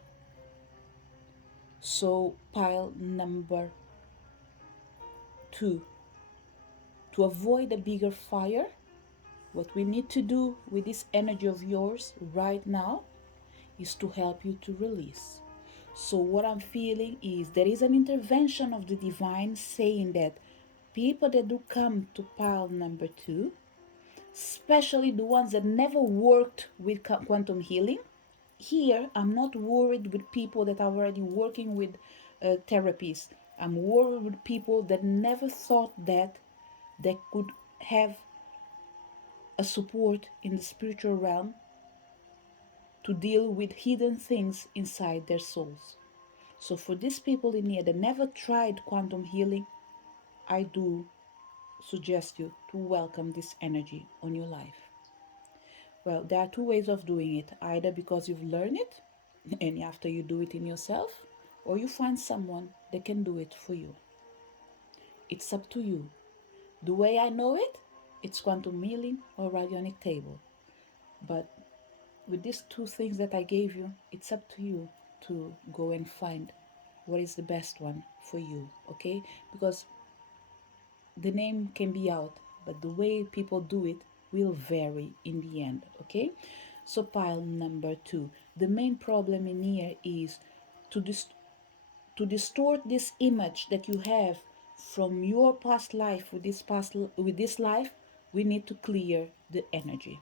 So, pile number 2. To avoid a bigger fire, what we need to do with this energy of yours right now is to help you to release. So, what I'm feeling is there is an intervention of the divine saying that people that do come to pile number 2, especially the ones that never worked with quantum healing, here I'm not worried with people that are already working with therapies. I'm worried with people that never thought that they could have a support in the spiritual realm to deal with hidden things inside their souls. So for these people in here that never tried quantum healing, I do suggest you to welcome this energy on your life. Well, there are two ways of doing it, either because you've learned it and after you do it in yourself, or you find someone that can do it for you. It's up to you. The way I know it, it's quantum healing or radionic table. But with these two things that I gave you, it's up to you to go and find what is the best one for you, okay? Because the name can be out, but the way people do it will vary in the end, okay? So pile number 2. The main problem in here is to to distort this image that you have from your past life with this life. We need to clear the energy.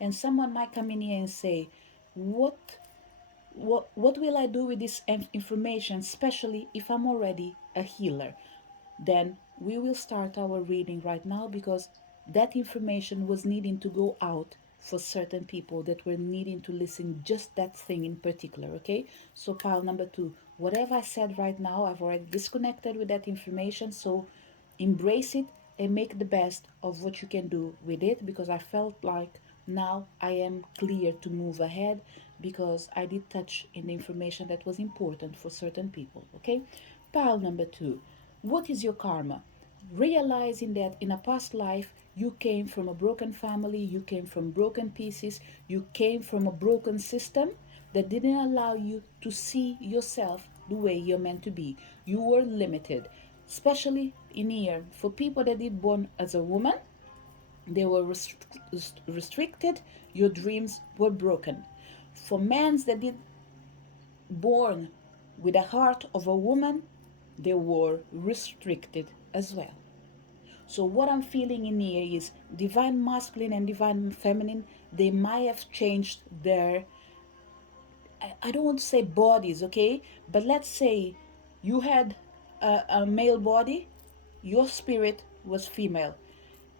And someone might come in here and say, what what will I do with this information, especially if I'm already a healer? Then we will start our reading right now, because that information was needing to go out for certain people that were needing to listen just that thing in particular. Okay, so pile number 2, whatever I said right now, I've already disconnected with that information. So embrace it and make the best of what you can do with it, because I felt like now I am clear to move ahead, because I did touch in the information that was important for certain people. Okay, pile number 2, what is your karma? Realizing that in a past life you came from a broken family, you came from broken pieces, you came from a broken system that didn't allow you to see yourself the way you're meant to be. You were limited, especially in here for people that did born as a woman. They were restricted. Your dreams were broken. For men that did born with the heart of a woman, they were restricted as well. So what I'm feeling in here is divine masculine and divine feminine, they might have changed their, I don't want to say bodies, okay? But let's say you had a male body, your spirit was female.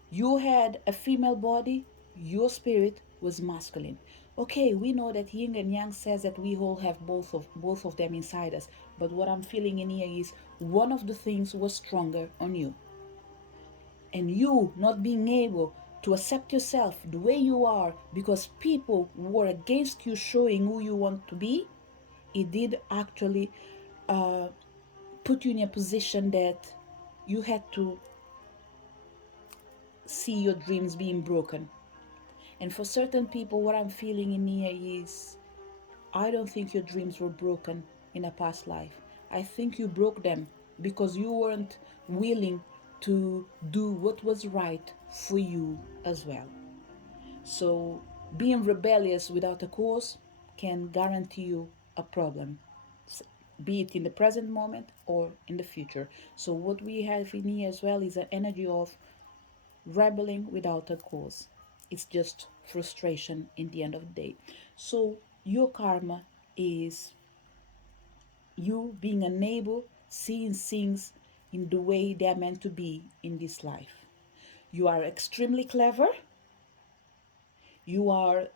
You had a female body, your spirit was masculine. Okay, we know that yin and yang says that we all have both of them inside us. But what I'm feeling in here is one of the things was stronger on you. And you not being able to accept yourself the way you are because people were against you showing who you want to be, it did actually uh, put you in a position that you had to see your dreams being broken. And for certain people, what I'm feeling in here is I don't think your dreams were broken in a past life. I think you broke them because you weren't willing to do what was right for you as well. So, being rebellious without a cause can guarantee you a problem, be it in the present moment or in the future. So, what we have in here as well is an energy of rebelling without a cause. It's just frustration in the end of the day. So Your karma is you being unable seeing things in the way they are meant to be in this life. You are extremely clever, you are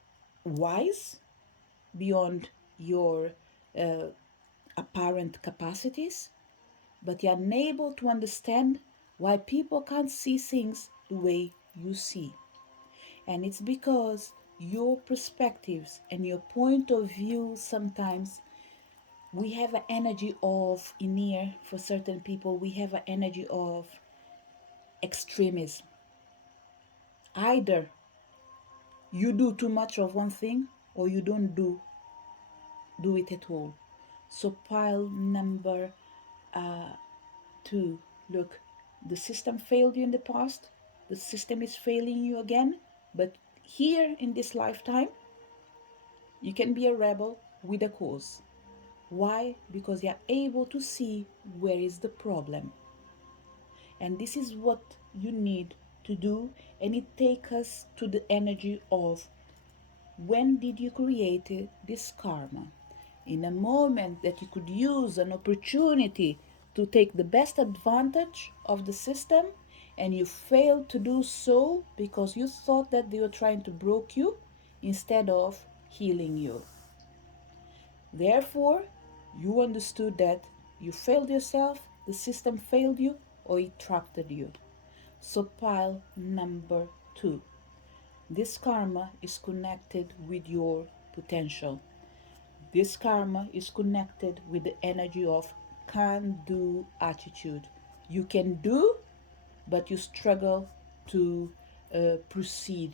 wise beyond your uh, apparent capacities, but you're unable to understand why people can't see things the way you see. And it's because your perspectives and your point of view sometimes we have an energy of in here for certain people we have an energy of extremism. Either you do too much of one thing or you don't do it at all. So pile number 2, look, the system failed you in the past, the system is failing you again, but here in this lifetime you can be a rebel with a cause. Why? Because you're able to see where is the problem. And this is what you need to do, and it takes us to the energy of when did you create this karma? In a moment that you could use an opportunity to take the best advantage of the system, and you failed to do so because you thought that they were trying to broke you instead of healing you. Therefore, you understood that you failed yourself, the system failed you, or it trapped you. So, pile number 2. This karma is connected with your potential. This karma is connected with the energy of can do attitude. You can do, but you struggle to proceed.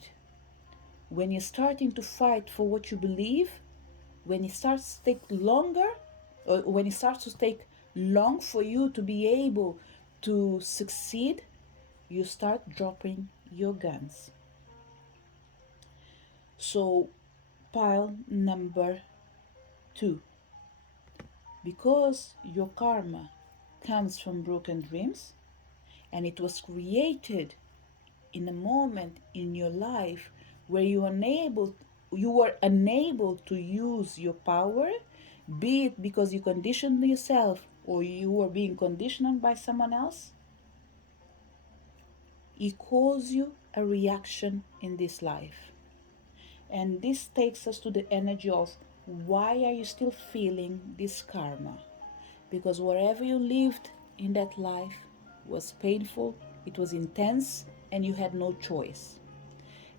When you're starting to fight for what you believe, when it starts to take longer, or when it starts to take long for you to be able to succeed, you start dropping your guns. So, pile number 2. Because your karma comes from broken dreams and it was created in a moment in your life where you were unable to use your power, be it because you conditioned yourself or you were being conditioned by someone else, it caused you a reaction in this life. And this takes us to the energy of why are you still feeling this karma? Because wherever you lived in that life was painful, it was intense, and you had no choice.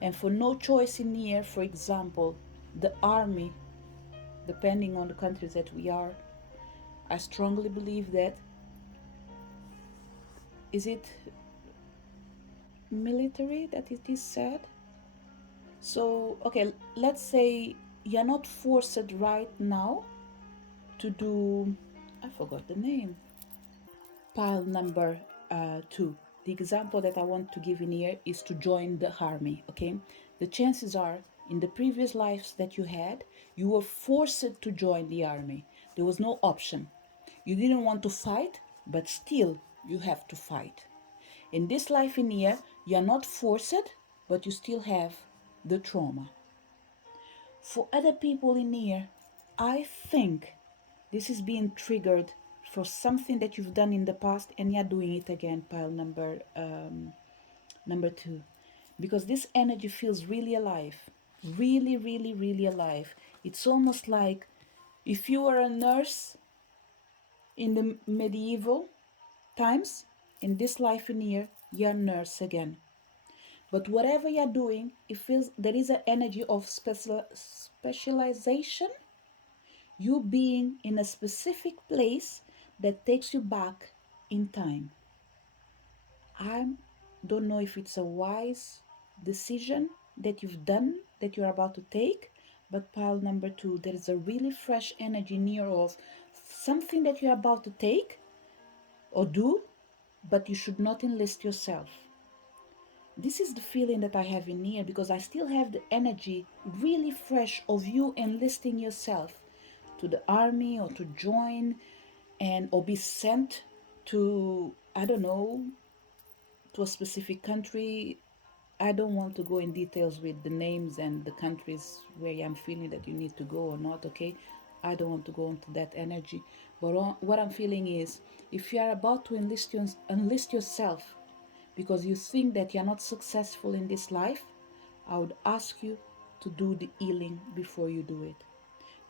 And for no choice in here, for example, the army, depending on the countries that we are, I strongly believe that is it military that it is said? So, okay, let's say you're not forced right now to do, I forgot the name, pile number 2. The example that I want to give in here is to join the army, okay? The chances are, in the previous lives that you had, you were forced to join the army. There was no option. You didn't want to fight, but still you have to fight. In this life in here, you are not forced, but you still have the trauma. For other people in here, I think this is being triggered for something that you've done in the past and you're doing it again, pile number 2. Because this energy feels really alive. Really, really, really alive. It's almost like if you were a nurse in the medieval times, in this life in here, you're a nurse again. But whatever you're doing, it feels there is an energy of specialization, you being in a specific place that takes you back in time. I don't know if it's a wise decision that you've done, that you're about to take, but pile number 2, there is a really fresh energy near of something that you're about to take or do, but you should not enlist yourself. This is the feeling that I have in here because I still have the energy really fresh of you enlisting yourself to the army or to join and or be sent to, I don't know, to a specific country. I don't want to go in details with the names and the countries where I'm feeling that you need to go or not, okay? I don't want to go into that energy. But what I'm feeling is, if you are about to enlist yourself because you think that you're not successful in this life, I would ask you to do the healing before you do it.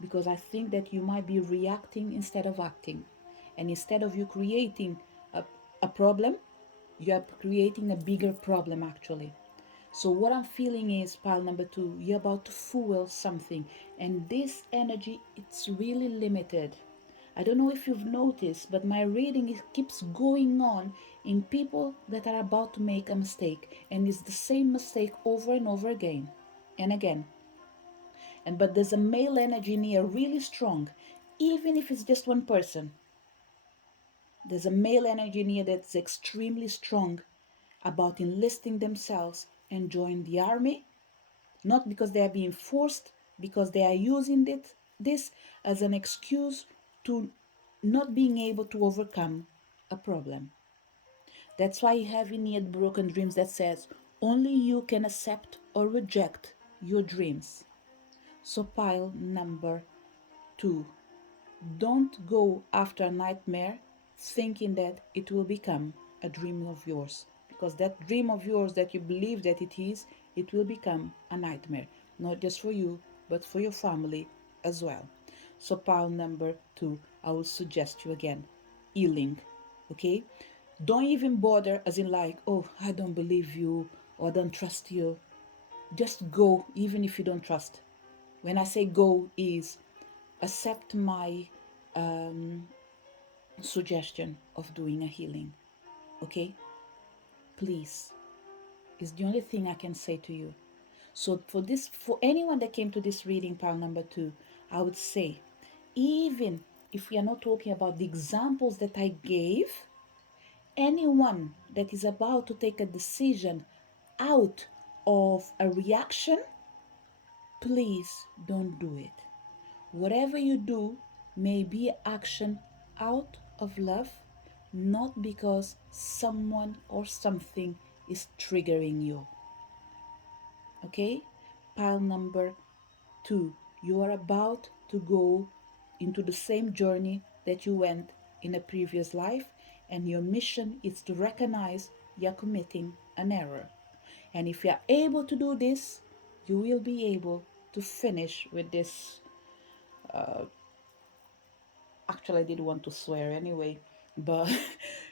Because I think that you might be reacting instead of acting. And instead of you creating a, a problem, you are creating a bigger problem actually. So what I'm feeling is, pile number two, you're about to fuel something, and this energy, it's really limited. I don't know if you've noticed, but my reading keeps going on in people that are about to make a mistake, and it's the same mistake over and over again and again. And but there's a male energy in here really strong, even if it's just one person. There's a male energy in here that's extremely strong about enlisting themselves and join the army, not because they are being forced, because they are using this as an excuse to not being able to overcome a problem. That's why you have in here broken dreams that says only you can accept or reject your dreams. So pile number two, don't go after a nightmare thinking that it will become a dream of yours. Because that dream of yours that you believe that it will become a nightmare. Not just for you, but for your family as well. So, pile number two, I will suggest you again healing. Okay? Don't even bother, as in, like, oh, I don't believe you or I don't trust you. Just go, even if you don't trust. When I say go, is accept my um, suggestion of doing a healing. Okay? Please. It's the only thing I can say to you. So for anyone that came to this reading, pile number two, I would say, even if we are not talking about the examples that I gave, anyone that is about to take a decision out of a reaction, please don't do it. Whatever you do may be action out of love, not because someone or something is triggering you. Okay? Pile number two, you are about to go into the same journey that you went in a previous life, and your mission is to recognize you're committing an error. And if you are able to do this, you will be able to finish with this. Actually, I did want to swear anyway, but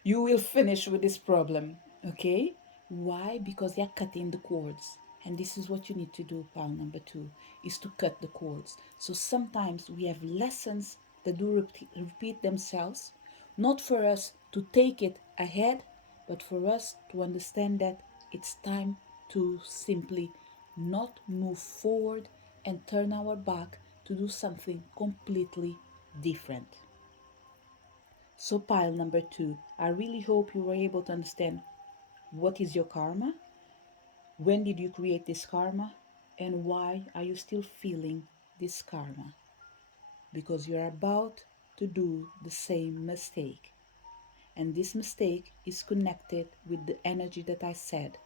you will finish with this problem, okay? Why? Because they're cutting the cords. And this is what you need to do, pal number two, is to cut the cords. So sometimes we have lessons that do repeat themselves, not for us to take it ahead, but for us to understand that it's time to simply not move forward and turn our back to do something completely different. So, pile number two, I really hope you were able to understand what is your karma, when did you create this karma, and why are you still feeling this karma? Because you're about to do the same mistake. And this mistake is connected with the energy that I said,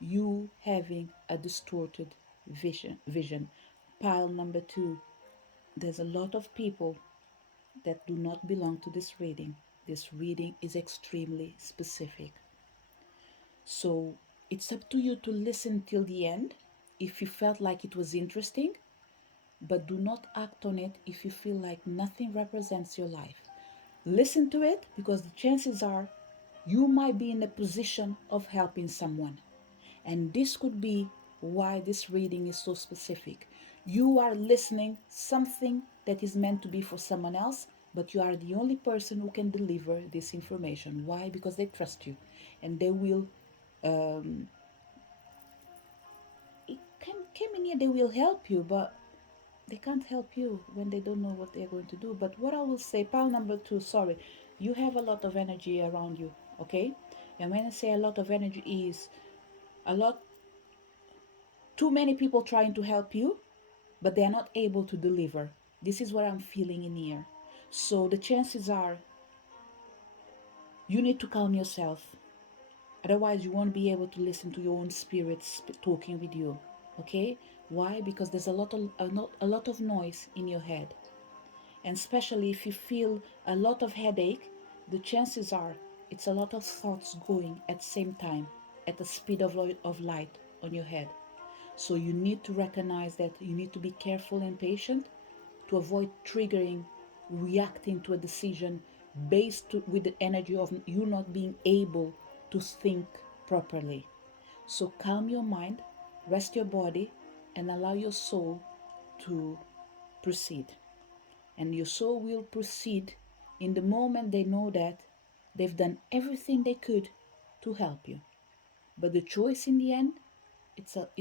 you having a distorted vision. Pile number two, there's a lot of people that do not belong to this reading. This reading is extremely specific. So it's up to you to listen till the end if you felt like it was interesting, but do not act on it if you feel like nothing represents your life. Listen to it because the chances are you might be in a position of helping someone. And this could be why this reading is so specific. You are listening something that is meant to be for someone else, but you are the only person who can deliver this information. Why? Because they trust you and they will um, came in here, they will help you, but they can't help you when they don't know what they're going to do. But what I will say, pile number two, sorry, you have a lot of energy around you, okay? And when I say a lot of energy is a lot, too many people trying to help you, but they are not able to deliver. This is what I'm feeling in here. So the chances are you need to calm yourself. Otherwise, you won't be able to listen to your own spirit talking with you. Okay? Why? Because there's a lot of noise in your head. And especially if you feel a lot of headache, the chances are it's a lot of thoughts going at the same time at the speed of light on your head. So you need to recognize that you need to be careful and patient to avoid triggering, reacting to a decision with the energy of you not being able to think properly. So calm your mind, rest your body, and allow your soul to proceed. And your soul will proceed in the moment they know that they've done everything they could to help you. But the choice in the end,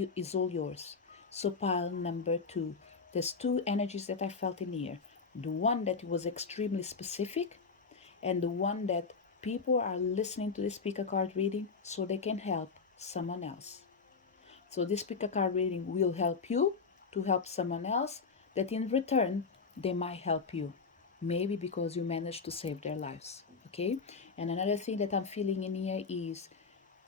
is all yours. So pile number 2. There's two energies that I felt in here. The one that was extremely specific, and the one that people are listening to the speaker card reading so they can help someone else. So this speaker card reading will help you to help someone else that in return they might help you. Maybe because you managed to save their lives. Okay? And another thing that I'm feeling in here is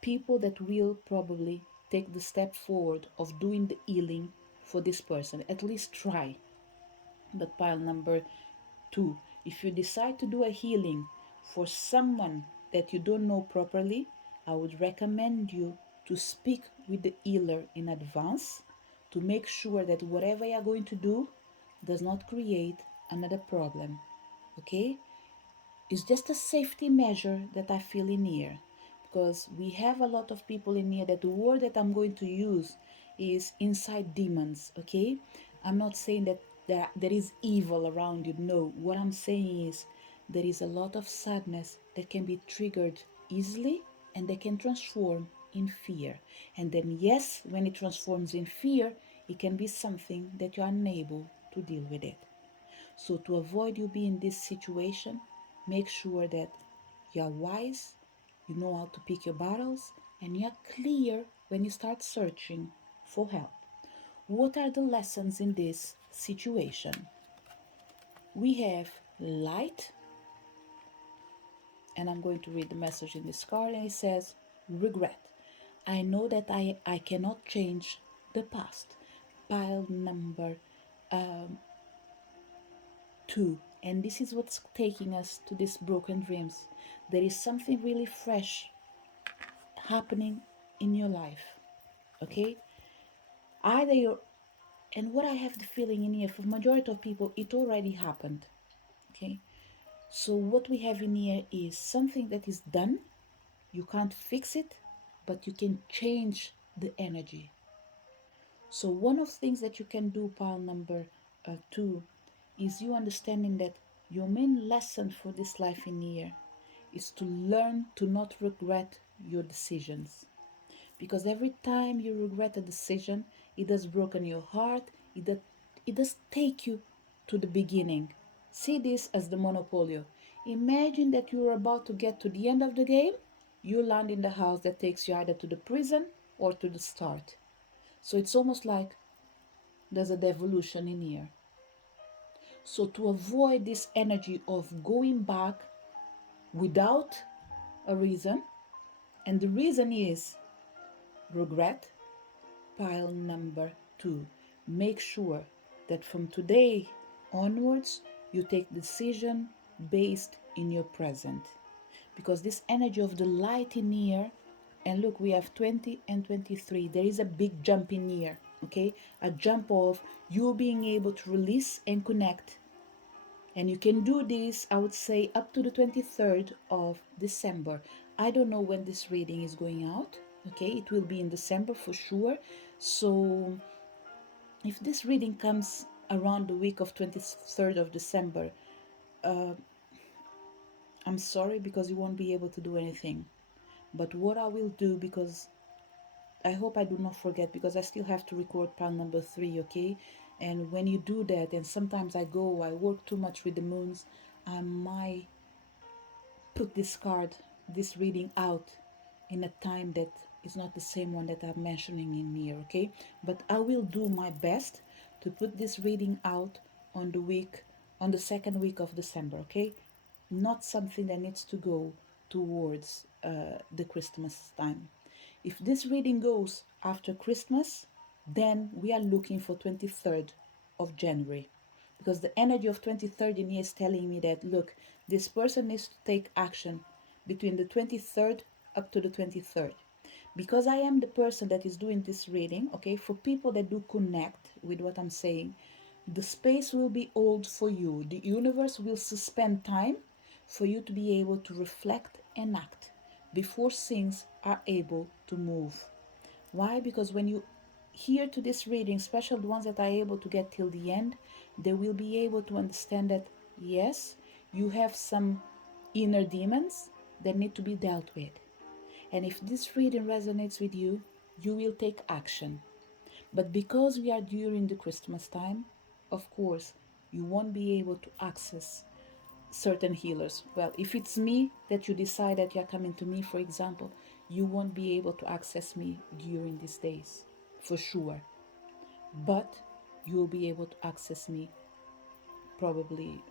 people that will probably take the step forward of doing the healing for this person. At least try. But pile number 2, if you decide to do a healing for someone that you don't know properly, I would recommend you to speak with the healer in advance to make sure that whatever you are going to do does not create another problem. Okay? It's just a safety measure that I feel in here, because we have a lot of people in here that the word that I'm going to use is inside demons. Okay, I'm not saying that there is evil around you. No, what I'm saying is there is a lot of sadness that can be triggered easily, and they can transform in fear. And then yes, when it transforms in fear, it can be something that you're unable to deal with it. So, to avoid you being in this situation, make sure that you're wise, you know how to pick your battles, and you're clear when you start searching for help. What are the lessons in this situation? We have light, and I'm going to read the message in this card, and it says, regret. I know that I cannot change the past. Pile number 2. And this is what's taking us to these broken dreams. There is something really fresh happening in your life. Okay? Either you're, and what I have the feeling in here, for majority of people, it already happened. Okay? So what we have in here is something that is done. You can't fix it, but you can change the energy. So one of the things that you can do, pile number 2, is you understanding that your main lesson for this life in here is to learn to not regret your decisions. Because every time you regret a decision, it has broken your heart, it does take you to the beginning. See this as the monopolio. Imagine that you're about to get to the end of the game, you land in the house that takes you either to the prison or to the start. So it's almost like there's a devolution in here. So to avoid this energy of going back without a reason, and the reason is regret, pile number 2. Make sure that from today onwards you take decision based in your present. Because this energy of the light in here, and look, we have 20 and 23, there is a big jump in here. Okay, a jump of you being able to release and connect. And you can do this, I would say, up to the 23rd of December. I don't know when this reading is going out. Okay, it will be in December for sure. So if this reading comes around the week of 23rd of December, I'm sorry, because you won't be able to do anything. But what I will do, because I hope I do not forget, because I still have to record pile number 3, okay? And when you do that, and sometimes I work too much with the moons, I might put this reading out in a time that is not the same one that I'm mentioning in here, okay? But I will do my best to put this reading out on the second week of December, okay? Not something that needs to go towards the Christmas time. If this reading goes after Christmas, then we are looking for 23rd of January, because the energy of 23rd in here is telling me that, look, this person needs to take action between the 23rd up to the 23rd. Because I am the person that is doing this reading, okay, for people that do connect with what I'm saying, the space will be old for you. The universe will suspend time for you to be able to reflect and act before things are able to move. Why? Because when you hear to this reading, especially the ones that are able to get till the end, they will be able to understand that yes, you have some inner demons that need to be dealt with. And if this reading resonates with you, you will take action. But because we are during the Christmas time, of course, you won't be able to access certain healers. Well, if it's me that you decide that you're coming to me, for example, you won't be able to access me during these days, for sure. But you'll be able to access me probably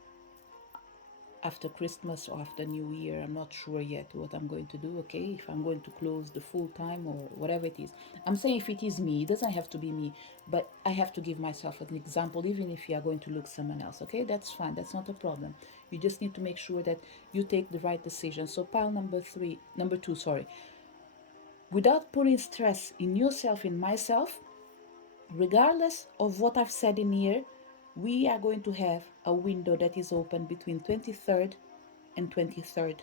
after Christmas or after New Year. I'm not sure yet what I'm going to do, okay? If I'm going to close the full time or whatever it is. I'm saying if it is me, it doesn't have to be me, but I have to give myself an example, even if you are going to look someone else, okay? That's fine, that's not a problem. You just need to make sure that you take the right decision. So pile number two, sorry. Without putting stress in yourself, in myself, regardless of what I've said in here, we are going to have a window that is open between 23rd and 23rd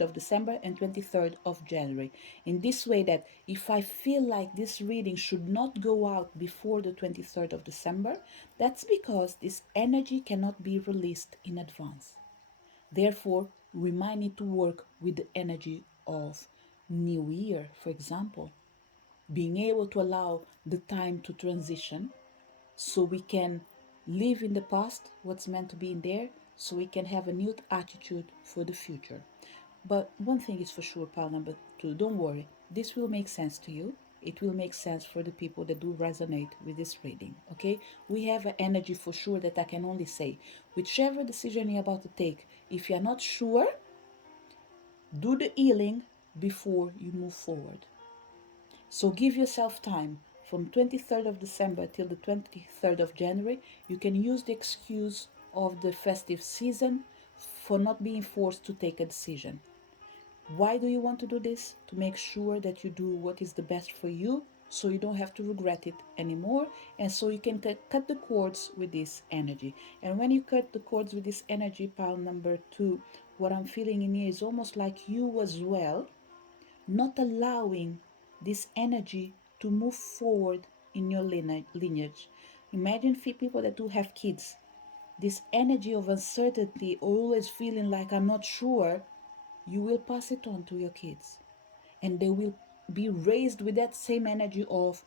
of December and 23rd of January. In this way, that if I feel like this reading should not go out before the 23rd of December, that's because this energy cannot be released in advance. Therefore, we might need to work with the energy of New Year, for example, being able to allow the time to transition so we can live in the past what's meant to be in there, so we can have a new attitude for the future. But one thing is for sure, pal number two, don't worry, this will make sense to you. It will make sense for the people that do resonate with this reading, okay? We have an energy for sure that I can only say, whichever decision you're about to take, if you're not sure, do the healing before you move forward. So give yourself time from 23rd of December till the 23rd of January. You can use the excuse of the festive season for not being forced to take a decision. Why do you want to do this? To make sure that you do what is the best for you, so you don't have to regret it anymore, and so you can cut the cords with this energy. And when you cut the cords with this energy, pile number two, what I'm feeling in here is almost like you as well not allowing this energy to move forward in your lineage. Imagine people that do have kids. This energy of uncertainty, always feeling like I'm not sure, you will pass it on to your kids. And they will be raised with that same energy of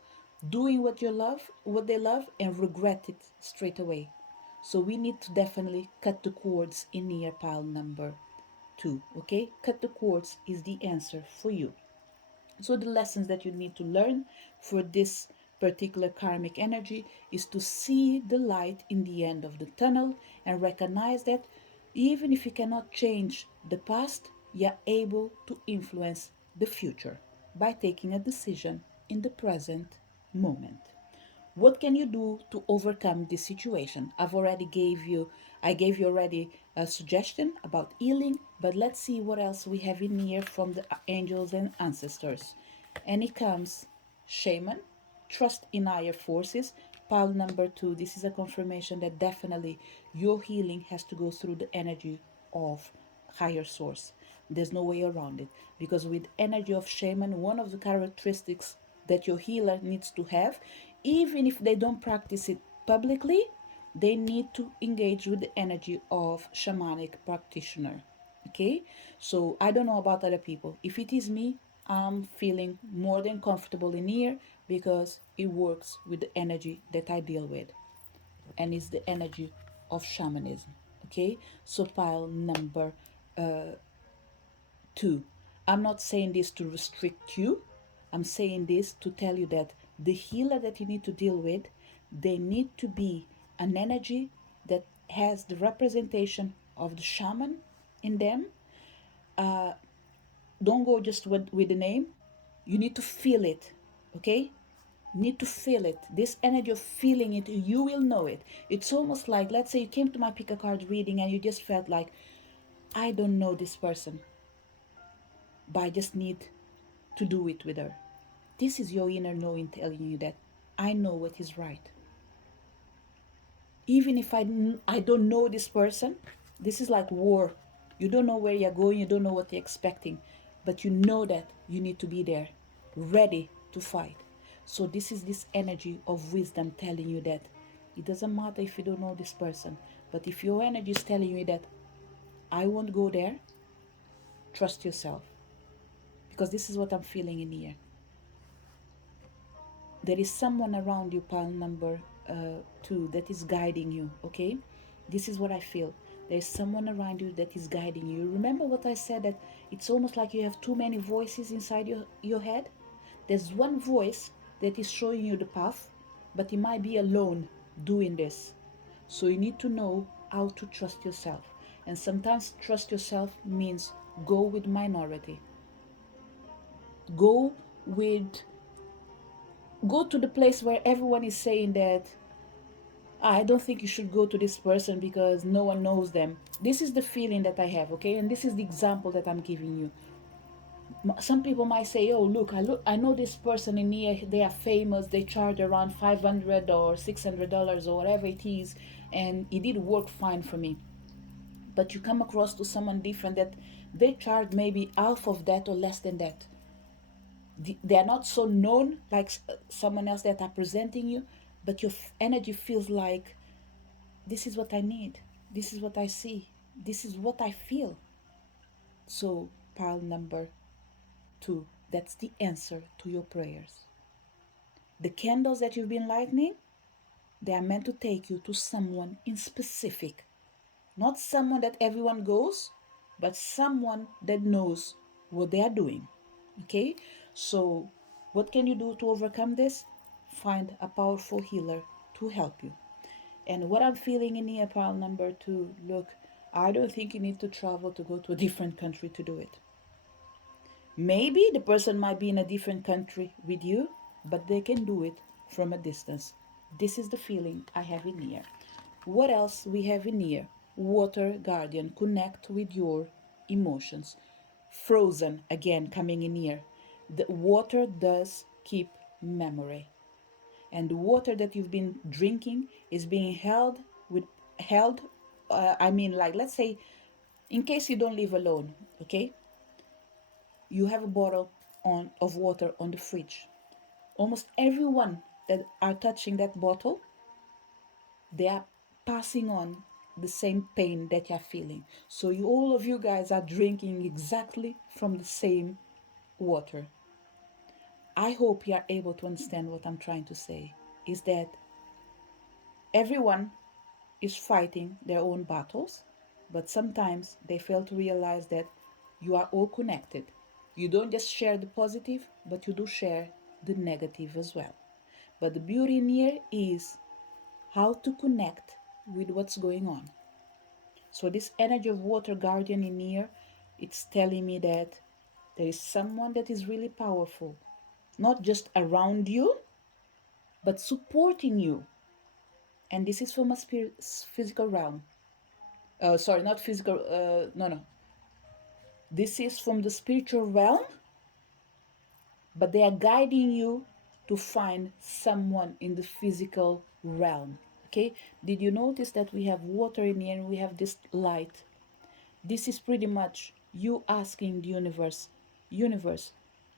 doing what they love, and regret it straight away. So we need to definitely cut the cords in near pile number two. Okay? Cut the cords is the answer for you. So the lessons that you need to learn for this particular karmic energy is to see the light in the end of the tunnel and recognize that even if you cannot change the past, you're able to influence the future by taking a decision in the present moment. What can you do to overcome this situation? I gave you already a suggestion about healing, but let's see what else we have in here from the angels and ancestors. And it comes shaman, trust in higher forces. Pile number two, this is a confirmation that definitely your healing has to go through the energy of higher source. There's no way around it, because with energy of shaman, one of the characteristics that your healer needs to have, even if they don't practice it publicly, they need to engage with the energy of shamanic practitioner. Okay, so I don't know about other people. If it is me, I'm feeling more than comfortable in here because it works with the energy that I deal with, and it's the energy of shamanism. Okay, so pile number two. I'm not saying this to restrict you. I'm saying this to tell you that the healer that you need to deal with, they need to be an energy that has the representation of the shaman in them, don't go just with the name. You need to feel it, okay? Need to feel it. This energy of feeling it, you will know it. It's almost like, let's say you came to my pick a card reading and you just felt like, I don't know this person, but I just need to do it with her. This is your inner knowing telling you that I know what is right. Even if I don't know this person, this is like war. You don't know where you're going, you don't know what you're expecting, but you know that you need to be there, ready to fight. So this is this energy of wisdom telling you that it doesn't matter if you don't know this person, but if your energy is telling you that I won't go there, trust yourself. Because this is what I'm feeling in here. There is someone around you, pile number 2, that is guiding you, okay? This is what I feel. There's someone around you that is guiding you. Remember what I said, that it's almost like you have too many voices inside your head? There's one voice that is showing you the path, but it might be alone doing this. So you need to know how to trust yourself. And sometimes trust yourself means go with minority. Go with go to the place where everyone is saying that I don't think you should go to this person because no one knows them. This is the feeling that I have, okay? And this is the example that I'm giving you. Some people might say, "Oh, I know this person in here. They are famous. They charge around $500 or $600 or whatever it is, and it did work fine for me." But you come across to someone different that they charge maybe half of that or less than that. They are not so known like someone else that are presenting you, but your energy feels like, this is what I need, this is what I see, this is what I feel. So pile number 2, that's the answer to your prayers. The candles that you've been lighting, they are meant to take you to someone in specific, not someone that everyone goes, but someone that knows what they are doing. Okay? So, what can you do to overcome this? Find a powerful healer to help you. And what I'm feeling in here, pile number 2, look, I don't think you need to travel to go to a different country to do it. Maybe the person might be in a different country with you, but they can do it from a distance. This is the feeling I have in here. What else we have in here? Water guardian, connect with your emotions. Frozen, again coming in here. The water does keep memory. And the water that you've been drinking is being held I mean, like, let's say, in case you don't live alone, okay, you have a bottle of water on the fridge. Almost everyone that are touching that bottle, they are passing on the same pain that you're feeling. So all of you guys are drinking exactly from the same water. I hope you are able to understand what I'm trying to say. Is that everyone is fighting their own battles, but sometimes they fail to realize that you are all connected. You don't just share the positive, but you do share the negative as well. But the beauty in here is how to connect with what's going on. So this energy of water guardian in here, it's telling me that there is someone that is really powerful, not just around you, but supporting you. And this is from a physical realm. Sorry, not physical. No. This is from the spiritual realm, but they are guiding you to find someone in the physical realm. Okay? Did you notice that we have water in here and we have this light? This is pretty much you asking the universe,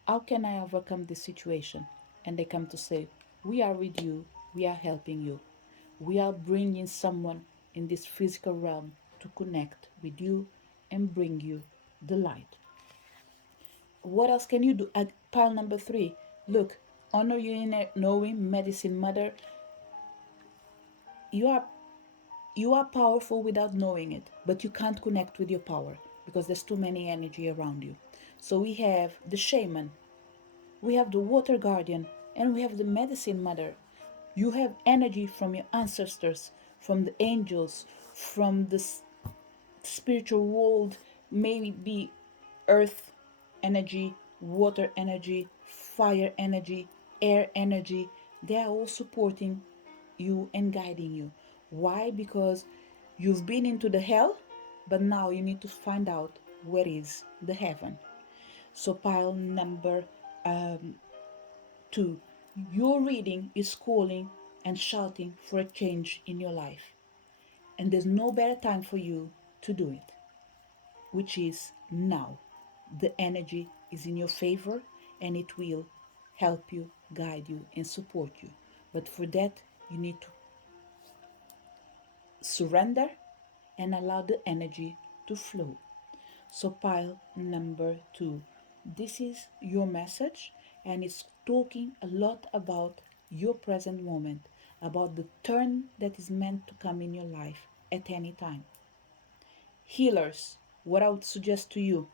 how can I overcome this situation? And they come to say, we are with you, we are helping you. We are bringing someone in this physical realm to connect with you and bring you the light. What else can you do? At pile number 3, look, honor your inner knowing, medicine mother. You are you are powerful without knowing it, but you can't connect with your power because there's too many energy around you. So we have the shaman, we have the water guardian, and we have the medicine mother. You have energy from your ancestors, from the angels, from the spiritual world, maybe earth, energy, water energy, fire energy, air energy. They are all supporting you and guiding you. Why? Because you've been into the hell, but now you need to find out where is the heaven. So, pile number 2, your reading is calling and shouting for a change in your life. And there's no better time for you to do it, which is now. The energy is in your favor and it will help you, guide you, and support you. But for that, you need to surrender and allow the energy to flow. So, pile number 2, this is your message, and it's talking a lot about your present moment, about the turn that is meant to come in your life at any time. Healers, what I would suggest to you,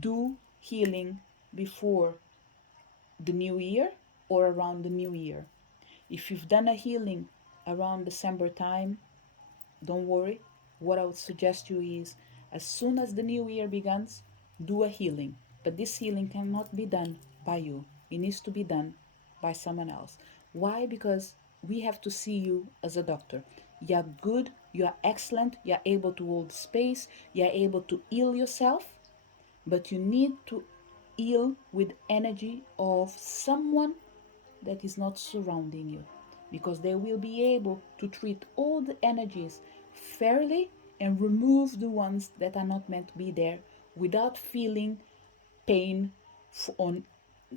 do healing before the new year or around the new year. If you've done a healing around December time, don't worry. What I would suggest you is, as soon as the new year begins, do a healing. But this healing cannot be done by you. It needs to be done by someone else. Why? Because we have to see you as a doctor. You're good, you're excellent, you're able to hold space, you're able to heal yourself, but you need to heal with energy of someone that is not surrounding you, because they will be able to treat all the energies fairly and remove the ones that are not meant to be there without feeling pain on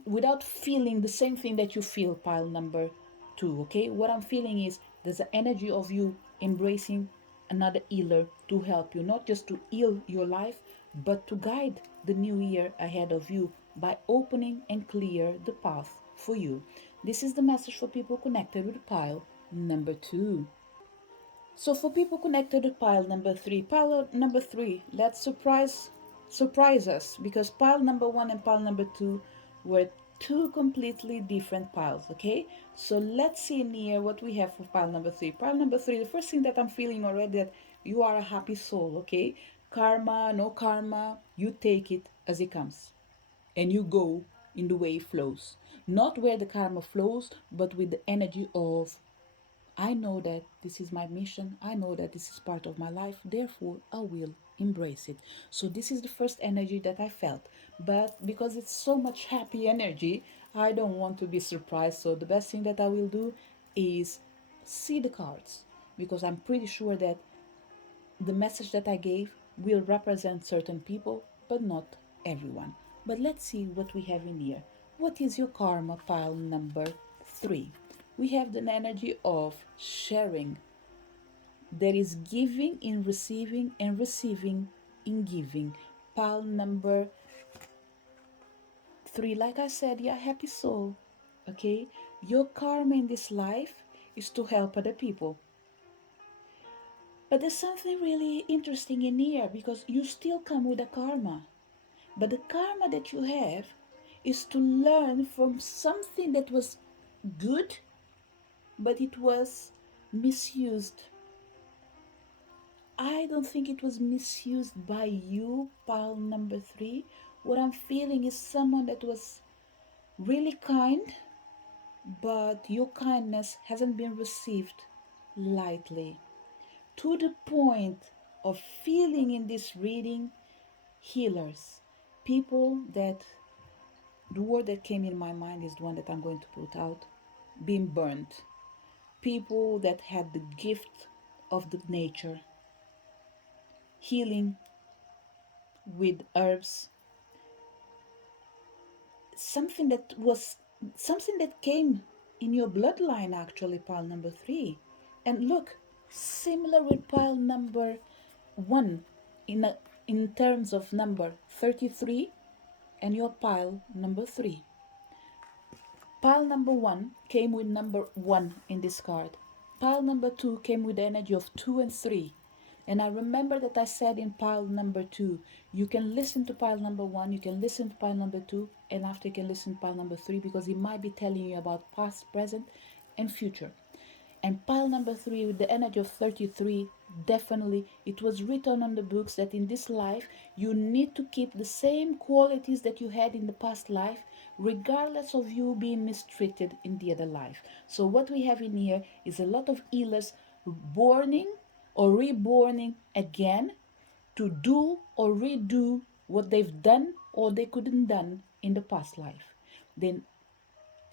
without feeling the same thing that you feel, pile number 2. Okay, what I'm feeling is there's an energy of you embracing another healer to help you, not just to heal your life, but to guide the new year ahead of you by opening and clear the path for you. This is the message for people connected with pile number 2. So for people connected with pile number 3, let's surprise us, because pile number 1 and pile number 2 were two completely different piles, okay? So let's see in here what we have for pile number 3. Pile number 3, the first thing that I'm feeling already, that you are a happy soul, okay? Karma, no karma, you take it as it comes and you go in the way it flows. Not where the karma flows, but with the energy of, I know that this is my mission. I know that this is part of my life. Therefore, I will embrace it. So, this is the first energy that I felt. But because it's so much happy energy, I don't want to be surprised. So, the best thing that I will do is see the cards, because I'm pretty sure that the message that I gave will represent certain people, but not everyone. But let's see what we have in here. What is your karma, pile number 3? We have the energy of sharing. There is giving in receiving and receiving in giving. Pile number 3, like I said, you're a happy soul. Okay? Your karma in this life is to help other people. But there's something really interesting in here, because you still come with a karma. But the karma that you have is to learn from something that was good, but it was misused. I don't think it was misused by you, pile number 3. What I'm feeling is someone that was really kind, but your kindness hasn't been received lightly, to the point of feeling in this reading healers, people that, the word that came in my mind is the one that I'm going to put out, being burnt, people that had the gift of the nature, healing with herbs, something that was something that came in your bloodline, actually, pile number 3. And look, similar with pile number 1, in terms of number 33, and your pile number 3. Pile number 1 came with number 1 in this card. Pile number 2 came with the energy of 2 and 3. And I remember that I said in pile number 2, you can listen to pile number 1, you can listen to pile number 2, and after you can listen to pile number 3, because it might be telling you about past, present, and future. And pile number 3 with the energy of 33, definitely it was written on the books that in this life you need to keep the same qualities that you had in the past life, regardless of you being mistreated in the other life. So what we have in here is a lot of healers borning or reborning again to do or redo what they've done or they couldn't done in the past life. Then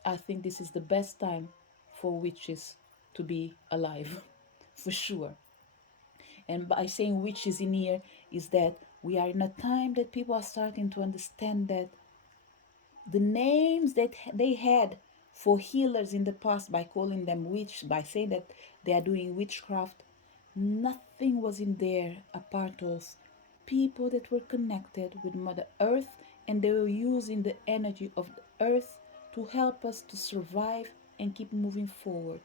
I think this is the best time for witches to be alive, for sure. And by saying witches in here is that we are in a time that people are starting to understand that the names that they had for healers in the past, by calling them witch, by saying that they are doing witchcraft, nothing was in there apart of people that were connected with Mother Earth, and they were using the energy of the earth to help us to survive and keep moving forward.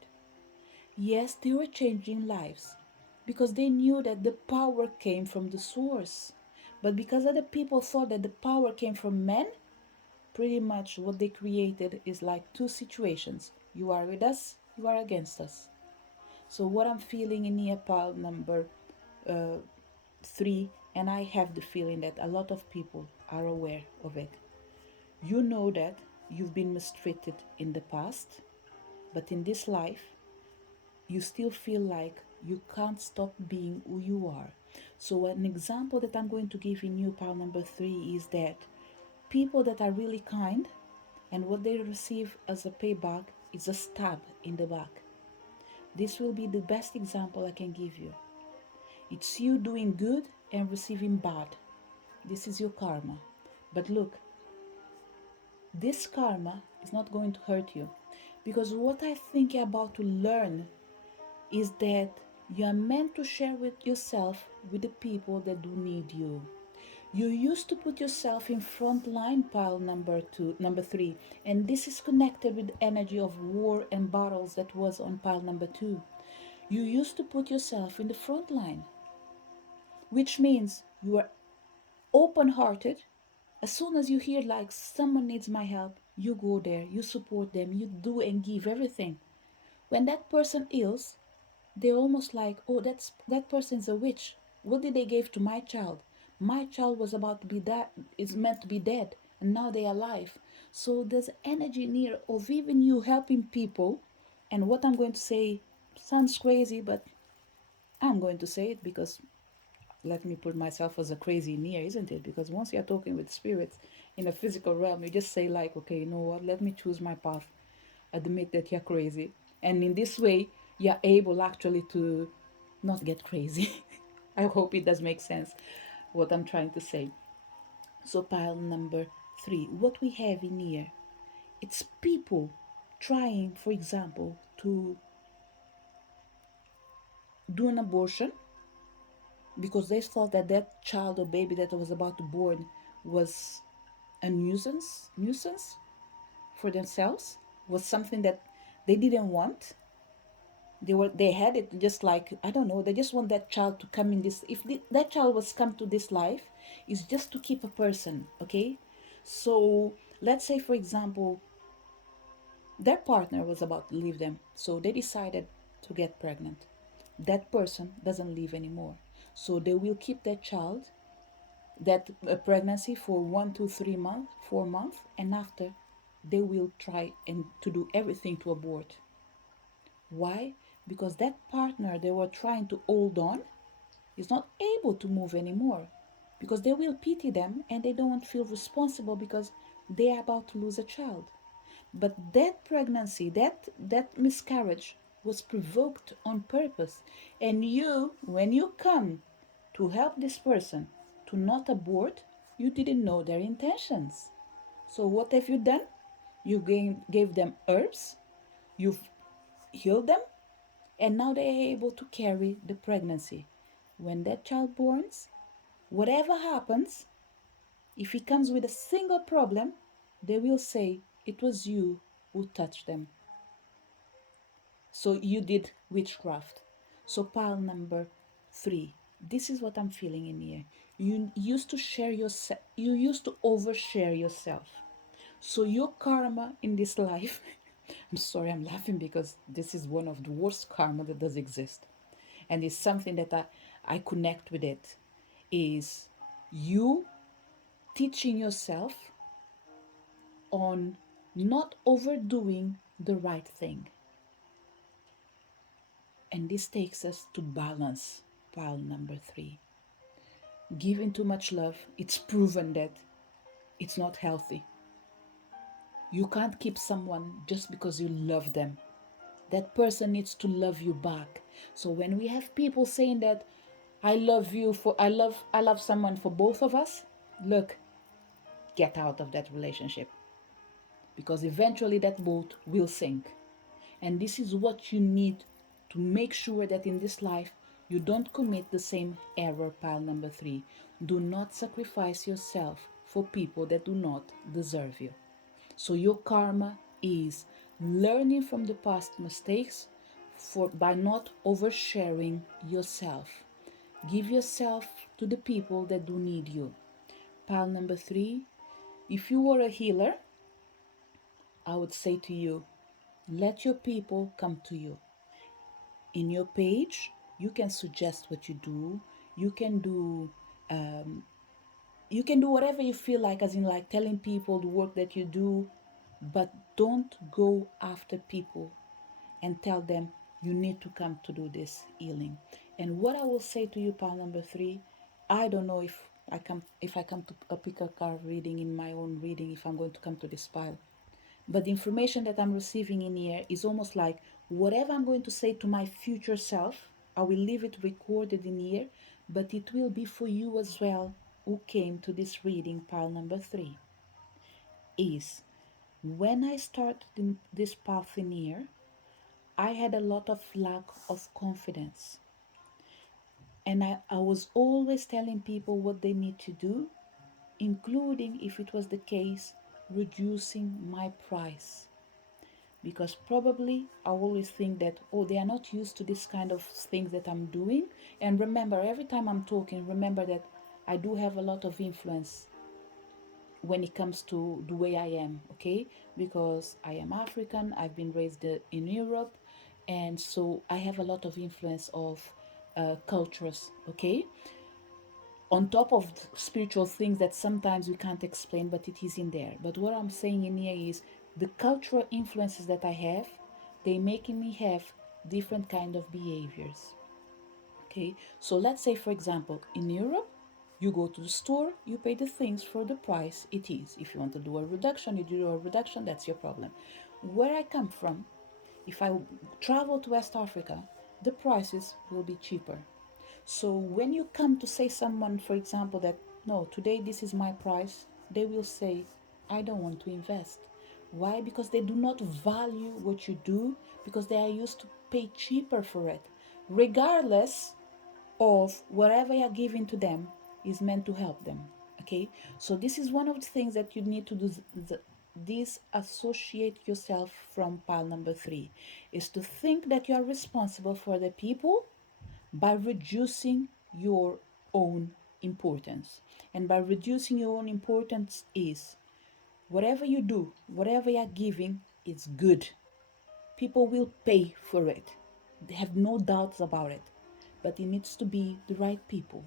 Yes, they were changing lives because they knew that the power came from the source. But because other people thought that the power came from men, pretty much what they created is like two situations. You are with us, you are against us. So, what I'm feeling in here, pile number 3, and I have the feeling that a lot of people are aware of it. You know that you've been mistreated in the past, but in this life, you still feel like you can't stop being who you are. So, an example that I'm going to give in you, pile number 3, is that people that are really kind and what they receive as a payback is a stab in the back. This will be the best example I can give you. It's you doing good and receiving bad. This is your karma. But look, this karma is not going to hurt you because what I think you're about to learn is that you are meant to share with yourself with the people that do need you. You used to put yourself in front line, pile number 3, and this is connected with the energy of war and battles that was on pile number 2. You used to put yourself in the front line, which means you are open-hearted. As soon as you hear like someone needs my help, you go there, you support them, you do and give everything. When that person heals, they're almost like, oh, that person's a witch. What did they give to my child? My child was about to be that is meant to be dead, and now they are alive. So there's energy near of even you helping people. And what I'm going to say sounds crazy, but I'm going to say it because let me put myself as a crazy near, isn't it? Because once you're talking with spirits in a physical realm, you just say like, okay, you know what? Let me choose my path. Admit that you're crazy, and in this way, you're able actually to not get crazy. I hope it does make sense what I'm trying to say. So, pile number 3, what we have in here, it's people trying, for example, to do an abortion because they thought that that child or baby that was about to born was a nuisance for themselves, was something that they didn't want. They had it just like, I don't know, they just want that child to come in this, if that child was come to this life is just to keep a person, okay? So let's say, for example, their partner was about to leave them, so they decided to get pregnant. That person doesn't live anymore, so they will keep that child, that pregnancy, for 1 2 3 months 4 months, and after they will try and to do everything to abort. Why? Because that partner they were trying to hold on is not able to move anymore. Because they will pity them and they don't feel responsible because they are about to lose a child. But that pregnancy, that miscarriage was provoked on purpose. And you, when you come to help this person to not abort, you didn't know their intentions. So what have you done? You gave them herbs, you've healed them, and now they are able to carry the pregnancy. When that child borns, whatever happens, if he comes with a single problem, they will say it was you who touched them. So you did witchcraft. So pile number 3. This is what I'm feeling in here. You used to share yourself. You used to overshare yourself. So your karma in this life I'm sorry, I'm laughing because this is one of the worst karma that does exist. And it's something that I connect with it is you teaching yourself on not overdoing the right thing. And this takes us to balance, pile number 3. Giving too much love, it's proven that it's not healthy. You can't keep someone just because you love them. That person needs to love you back. So when we have people saying that I love someone for both of us, look, get out of that relationship because eventually that boat will sink. And this is what you need to make sure that in this life you don't commit the same error, pile number 3. Do not sacrifice yourself for people that do not deserve you. So your karma is learning from the past mistakes by not oversharing yourself. Give yourself to the people that do need you. Pile number 3, if you were a healer, I would say to you, let your people come to you. In your page, you can suggest what you do. You can do um, you can do whatever you feel like, as in like telling people the work that you do, but don't go after people and tell them you need to come to do this healing. And what I will say to you, pal number 3, I don't know if I come to a pick a card reading in my own reading, if I'm going to come to this pile. But the information that I'm receiving in here is almost like whatever I'm going to say to my future self, I will leave it recorded in here, but it will be for you as well who came to this reading, pile number 3. Is when I started this path in here, I had a lot of lack of confidence. And I was always telling people what they need to do, including, if it was the case, reducing my price. Because probably I always think that, oh, they are not used to this kind of things that I'm doing. And remember, every time I'm talking, remember that I do have a lot of influence when it comes to the way I am, okay? Because I am African, I've been raised in Europe, and so I have a lot of influence of cultures, okay? On top of spiritual things that sometimes we can't explain, but it is in there. But what I'm saying in here is the cultural influences that I have, they making me have different kind of behaviors. Okay, so let's say for example in Europe, you go to the store, you pay the things for the price it is. If you want to do a reduction, you do a reduction, that's your problem. Where I come from, if I travel to West Africa, the prices will be cheaper. So when you come to say someone, for example, that no, today this is my price, they will say, I don't want to invest. Why? Because they do not value what you do, because they are used to pay cheaper for it. Regardless of whatever you're giving to them is meant to help them. Okay, so this is one of the things that you need to do. Disassociate yourself from pile number 3 is to think that you are responsible for the people by reducing your own importance. And by reducing your own importance is whatever you do, whatever you're giving, is good. People will pay for it. They have no doubts about it. But it needs to be the right people.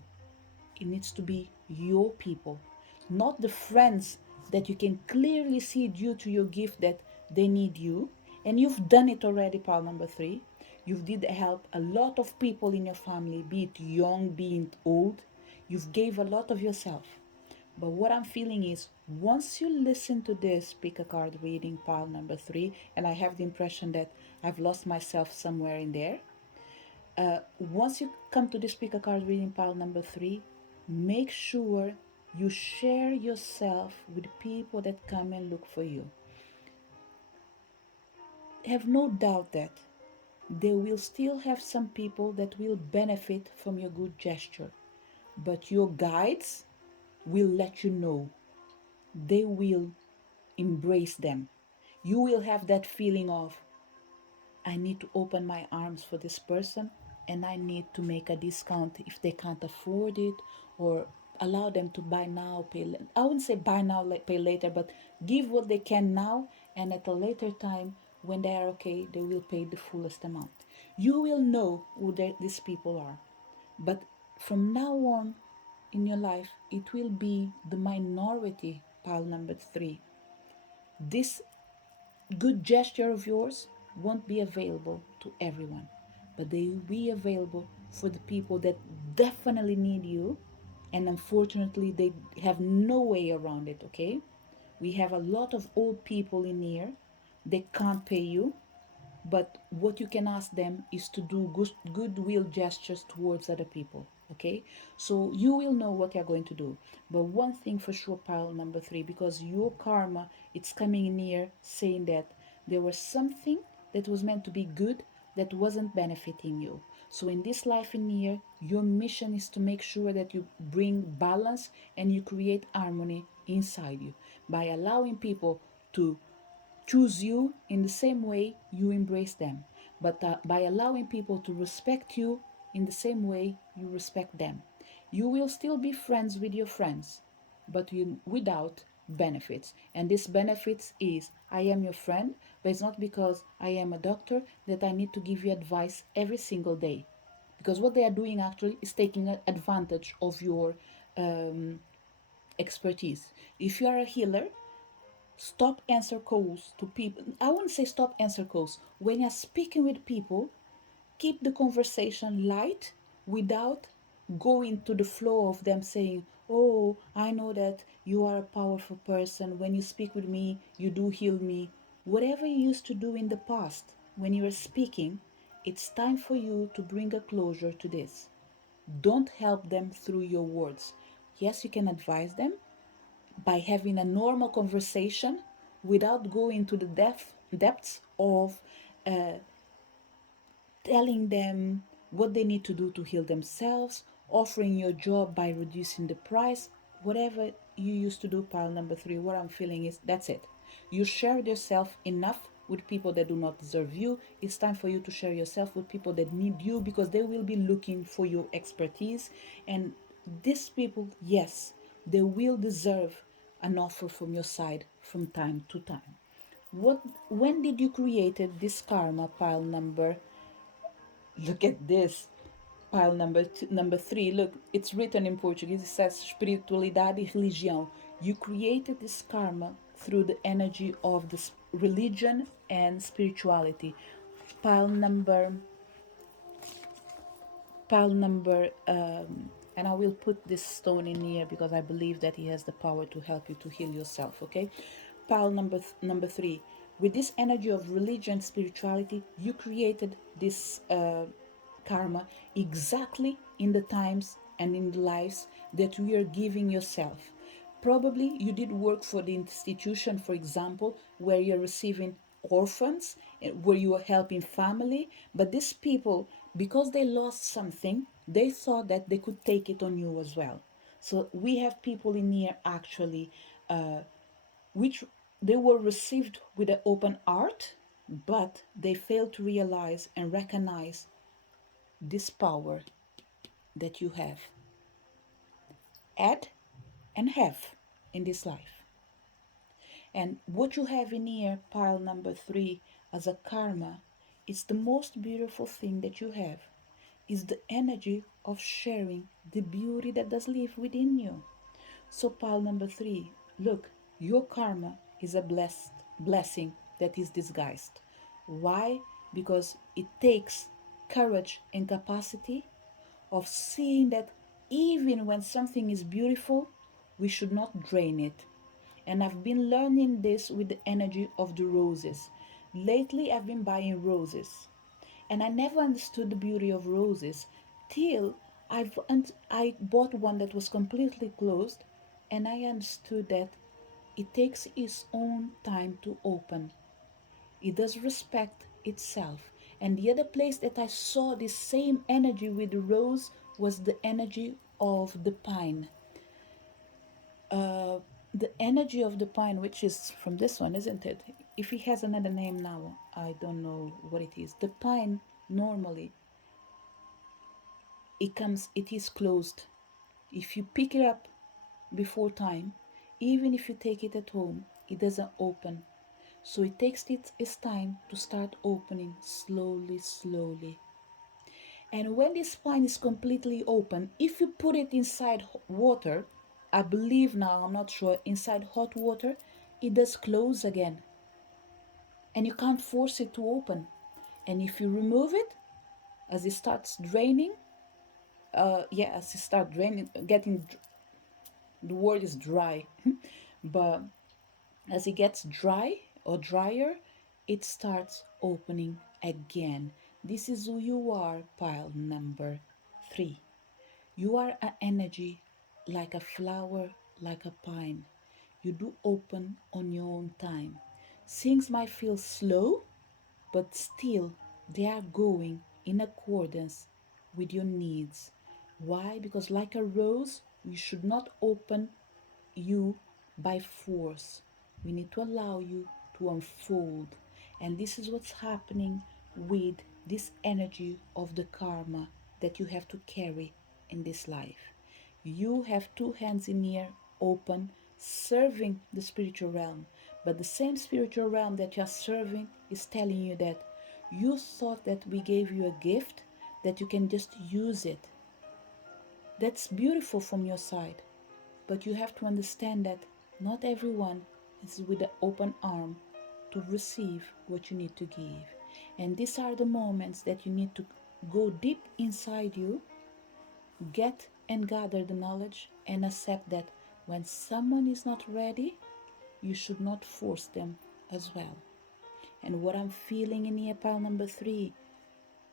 It needs to be your people, not the friends that you can clearly see due to your gift that they need you. And you've done it already, pal number 3. You did help a lot of people in your family, be it young, be it old. You've gave a lot of yourself. But what I'm feeling is once you listen to this pick a card reading, pile number 3, and I have the impression that I've lost myself somewhere in there. Once you come to this pick a card reading, pile number 3, make sure you share yourself with people that come and look for you. Have no doubt that there will still have some people that will benefit from your good gesture, but your guides will let you know. They will embrace them. You will have that feeling of, I need to open my arms for this person and I need to make a discount if they can't afford it, or allow them to buy now, pay I wouldn't say buy now, pay later, but give what they can now, and at a later time When they are okay, they will pay the fullest amount. You will know who these people are. But from now on in your life, it will be the minority, pile number three. This good gesture of yours won't be available to everyone, but they will be available for the people that definitely need you, and unfortunately, they have no way around it, okay? We have a lot of old people in here, they can't pay you, but what you can ask them is to do goodwill gestures towards other people, okay? So you will know what you're going to do. But one thing for sure, pile number three, because your karma, it's coming in here saying that there was something that was meant to be good that wasn't benefiting you. So in this life in here, your mission is to make sure that you bring balance and you create harmony inside you by allowing people to choose you in the same way you embrace them, but by allowing people to respect you in the same way you respect them. You will still be friends with your friends, but without benefits. And this benefits is I am your friend, but it's not because I am a doctor that I need to give you advice every single day. Because what they are doing actually is taking advantage of your um, expertise. If you are a healer, stop answer calls to people. I wouldn't say stop answer calls. When you're speaking with people, keep the conversation light without going to the flow of them saying, oh, I know that you are a powerful person. When you speak with me, you do heal me. Whatever you used to do in the past, when you were speaking, it's time for you to bring a closure to this. Don't help them through your words. Yes, you can advise them, by having a normal conversation without going to the depths of uh, telling them what they need to do to heal themselves, offering your job by reducing the price, whatever you used to do. Pile number three, what I'm feeling is that's it. You shared yourself enough with people that do not deserve you. It's time for you to share yourself with people that need you, because they will be looking for your expertise. And these people, yes, they will deserve an offer from your side from time to time. What, when did you created this karma, pile number? Look at this. Pile number three. Look, it's written in Portuguese. It says espiritualidade e religião. You created this karma through the energy of the religion and spirituality. Pile number and I will put this stone in here because I believe that he has the power to help you to heal yourself, okay? Pile number three, with this energy of religion, spirituality, you created this karma exactly in the times and in the lives that you are giving yourself. Probably you did work for the institution, for example, where you're receiving orphans, where you are helping family, but these people, because they lost something, they thought that they could take it on you as well. So we have people in here actually, which they were received with an open heart, but they failed to realize and recognize this power that you have, add and have in this life. And what you have in here, pile number three, as a karma, is the most beautiful thing that you have. Is the energy of sharing the beauty that does live within you. So pile number three, look, your karma is a blessing that is disguised. Why? Because it takes courage and capacity of seeing that even when something is beautiful, we should not drain it. And I've been learning this with the energy of the roses. Lately, I've been buying roses, and I never understood the beauty of roses till I bought one that was completely closed, and I understood that it takes its own time to open. It does respect itself. And the other place that I saw this same energy with the rose was the energy of the pine. Uh, the energy of the pine, which is from this one, isn't it? If it has another name now, I don't know what it is. The pine normally it is closed. If you pick it up before time, even if you take it at home, it doesn't open. So it takes its time to start opening slowly, slowly. And when this spine is completely open, if you put it inside water, I believe now, I'm not sure, inside hot water, it does close again. And you can't force it to open. And if you remove it, as it starts draining, as it starts draining, the word is dry, but as it gets dry or drier, it starts opening again. This is who you are, pile number 3. You are an energy like a flower, like a pine. You do open on your own time. Things might feel slow, but still they are going in accordance with your needs. Why? Because, like a rose, you should not open you by force. We need to allow you to unfold. And this is what's happening with this energy of the karma that you have to carry in this life. You have two hands in here open, serving the spiritual realm. But the same spiritual realm that you are serving is telling you that you thought that we gave you a gift, that you can just use it. That's beautiful from your side. But you have to understand that not everyone is with an open arm to receive what you need to give. And these are the moments that you need to go deep inside you, get and gather the knowledge, and accept that when someone is not ready, you should not force them as well. And what I'm feeling in here, pile number 3,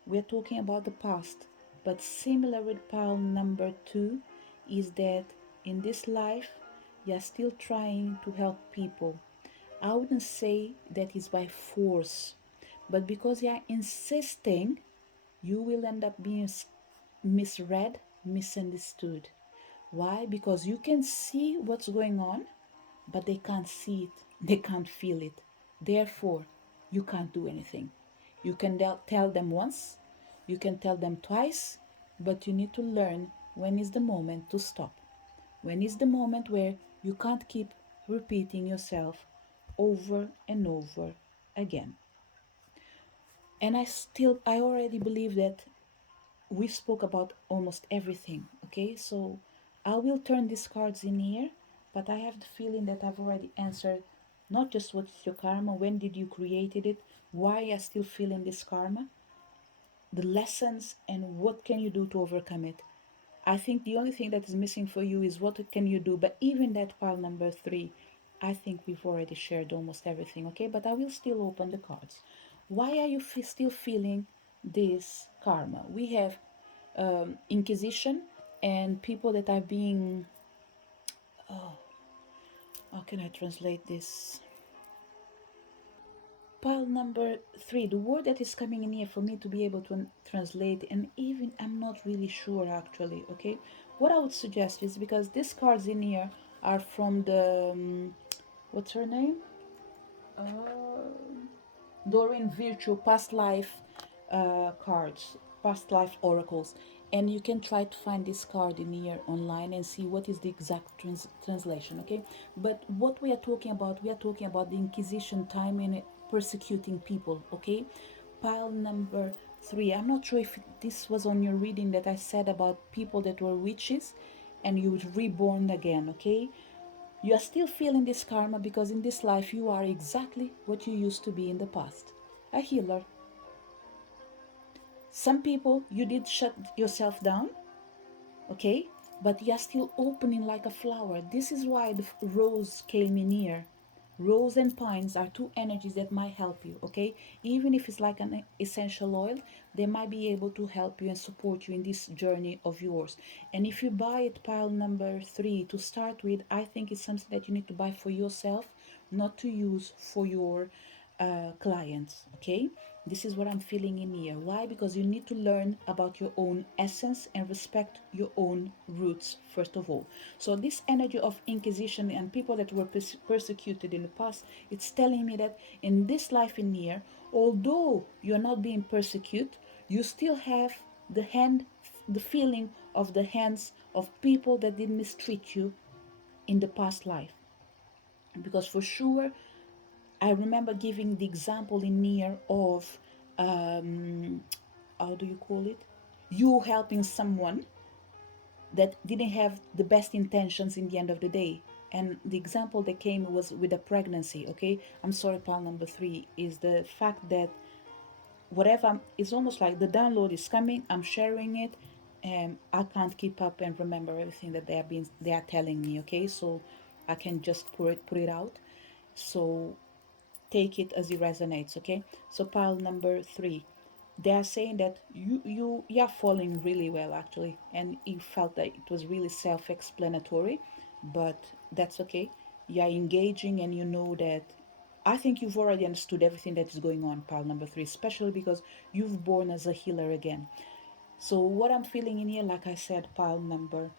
we're talking about the past, but similar with pile number 2 is that in this life, you're still trying to help people. I wouldn't say that is by force, but because you're insisting, you will end up being misread, misunderstood. Why? Because you can see what's going on, but they can't see it, they can't feel it. Therefore, you can't do anything. You can tell them once, you can tell them twice, but you need to learn when is the moment to stop. When is the moment where you can't keep repeating yourself over and over again. And I already believe that we spoke about almost everything. Okay, so I will turn these cards in here, but I have the feeling that I've already answered not just what's your karma, when did you created it, why are you still feeling this karma, the lessons, and what can you do to overcome it. I think the only thing that is missing for you is what can you do. But even that pile number 3, I think we've already shared almost everything. Okay, but I will still open the cards. Why are you still feeling this karma? We have inquisition and people that are being, oh, how can I translate this? Pile number 3, the word that is coming in here for me to be able to translate, and even I'm not really sure actually. Okay, what I would suggest is, because these cards in here are from the what's her name, Doreen Virtue past life cards, past life oracles, and you can try to find this card in here online and see what is the exact translation. Okay, but what we are talking about the Inquisition time in persecuting people. Okay, pile number 3. I'm not sure if this was on your reading that I said about people that were witches and you reborn again. Okay, you are still feeling this karma because in this life you are exactly what you used to be in the past, a healer. Some people you did shut yourself down, okay, but you're still opening like a flower. This is why the rose came in here. Rose and pines are two energies that might help you, okay? Even if it's like an essential oil, they might be able to help you and support you in this journey of yours. And if you buy it, pile number 3, to start with, I think it's something that you need to buy for yourself, not to use for your clients. Okay, this is what I'm feeling in here. Why? Because you need to learn about your own essence and respect your own roots first of all. So this energy of inquisition and people that were persecuted in the past, it's telling me that in this life in here, although you're not being persecuted, you still have the feeling of the hands of people that did mistreat you in the past life. Because for sure, I remember giving the example in here of, um, how do you call it? You helping someone that didn't have the best intentions in the end of the day. And the example that came was with a pregnancy, okay? I'm sorry, pile number three is the fact that whatever, it's almost like the download is coming, I'm sharing it, and I can't keep up and remember everything that they are telling me, okay? So I can just put it out. So take it as it resonates, okay? So pile number three, they are saying that you are following really well actually, and you felt that it was really self-explanatory, but that's okay. You are engaging and you know that, I think you've already understood everything that is going on, pile number three, especially because you've born as a healer again. So what I'm feeling in here, like I said, pile number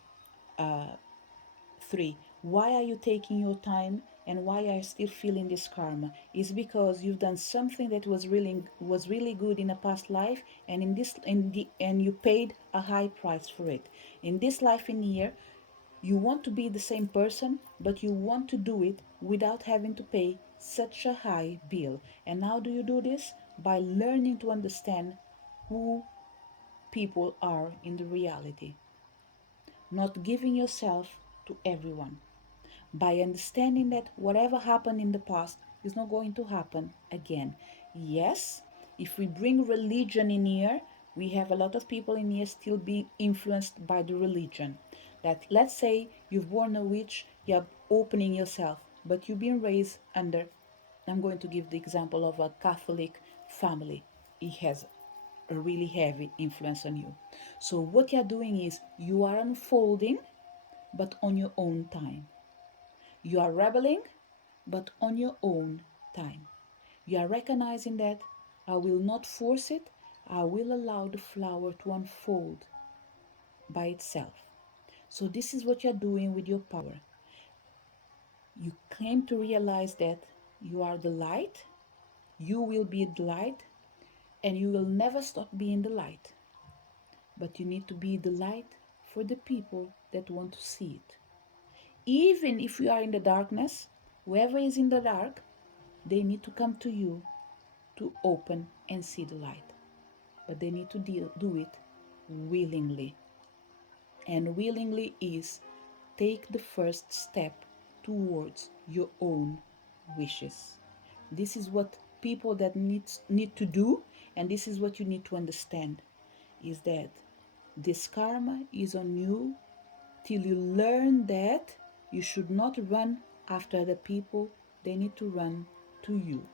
three, why are you taking your time and why are you still feeling this karma? Is because you've done something that was really good in a past life, and and you paid a high price for it. In this life in here, you want to be the same person, but you want to do it without having to pay such a high bill. And how do you do this? By learning to understand who people are in the reality, not giving yourself to everyone, by understanding that whatever happened in the past is not going to happen again. Yes, if we bring religion in here, we have a lot of people in here still being influenced by the religion. That, let's say you've born a witch, you're opening yourself, but you've been raised under, I'm going to give the example of a Catholic family. It has a really heavy influence on you. So what you're doing is you are unfolding, but on your own time. You are rebelling, but on your own time. You are recognizing that I will not force it, I will allow the flower to unfold by itself. So, this is what you're doing with your power. You claim to realize that you are the light, you will be the light, and you will never stop being the light. But you need to be the light for the people that want to see it. Even if you are in the darkness, whoever is in the dark, they need to come to you to open and see the light. But they need to do it willingly. And willingly is take the first step towards your own wishes. This is what people that need to do, and this is what you need to understand, is that this karma is on you till you learn that you should not run after the people, they need to run to you.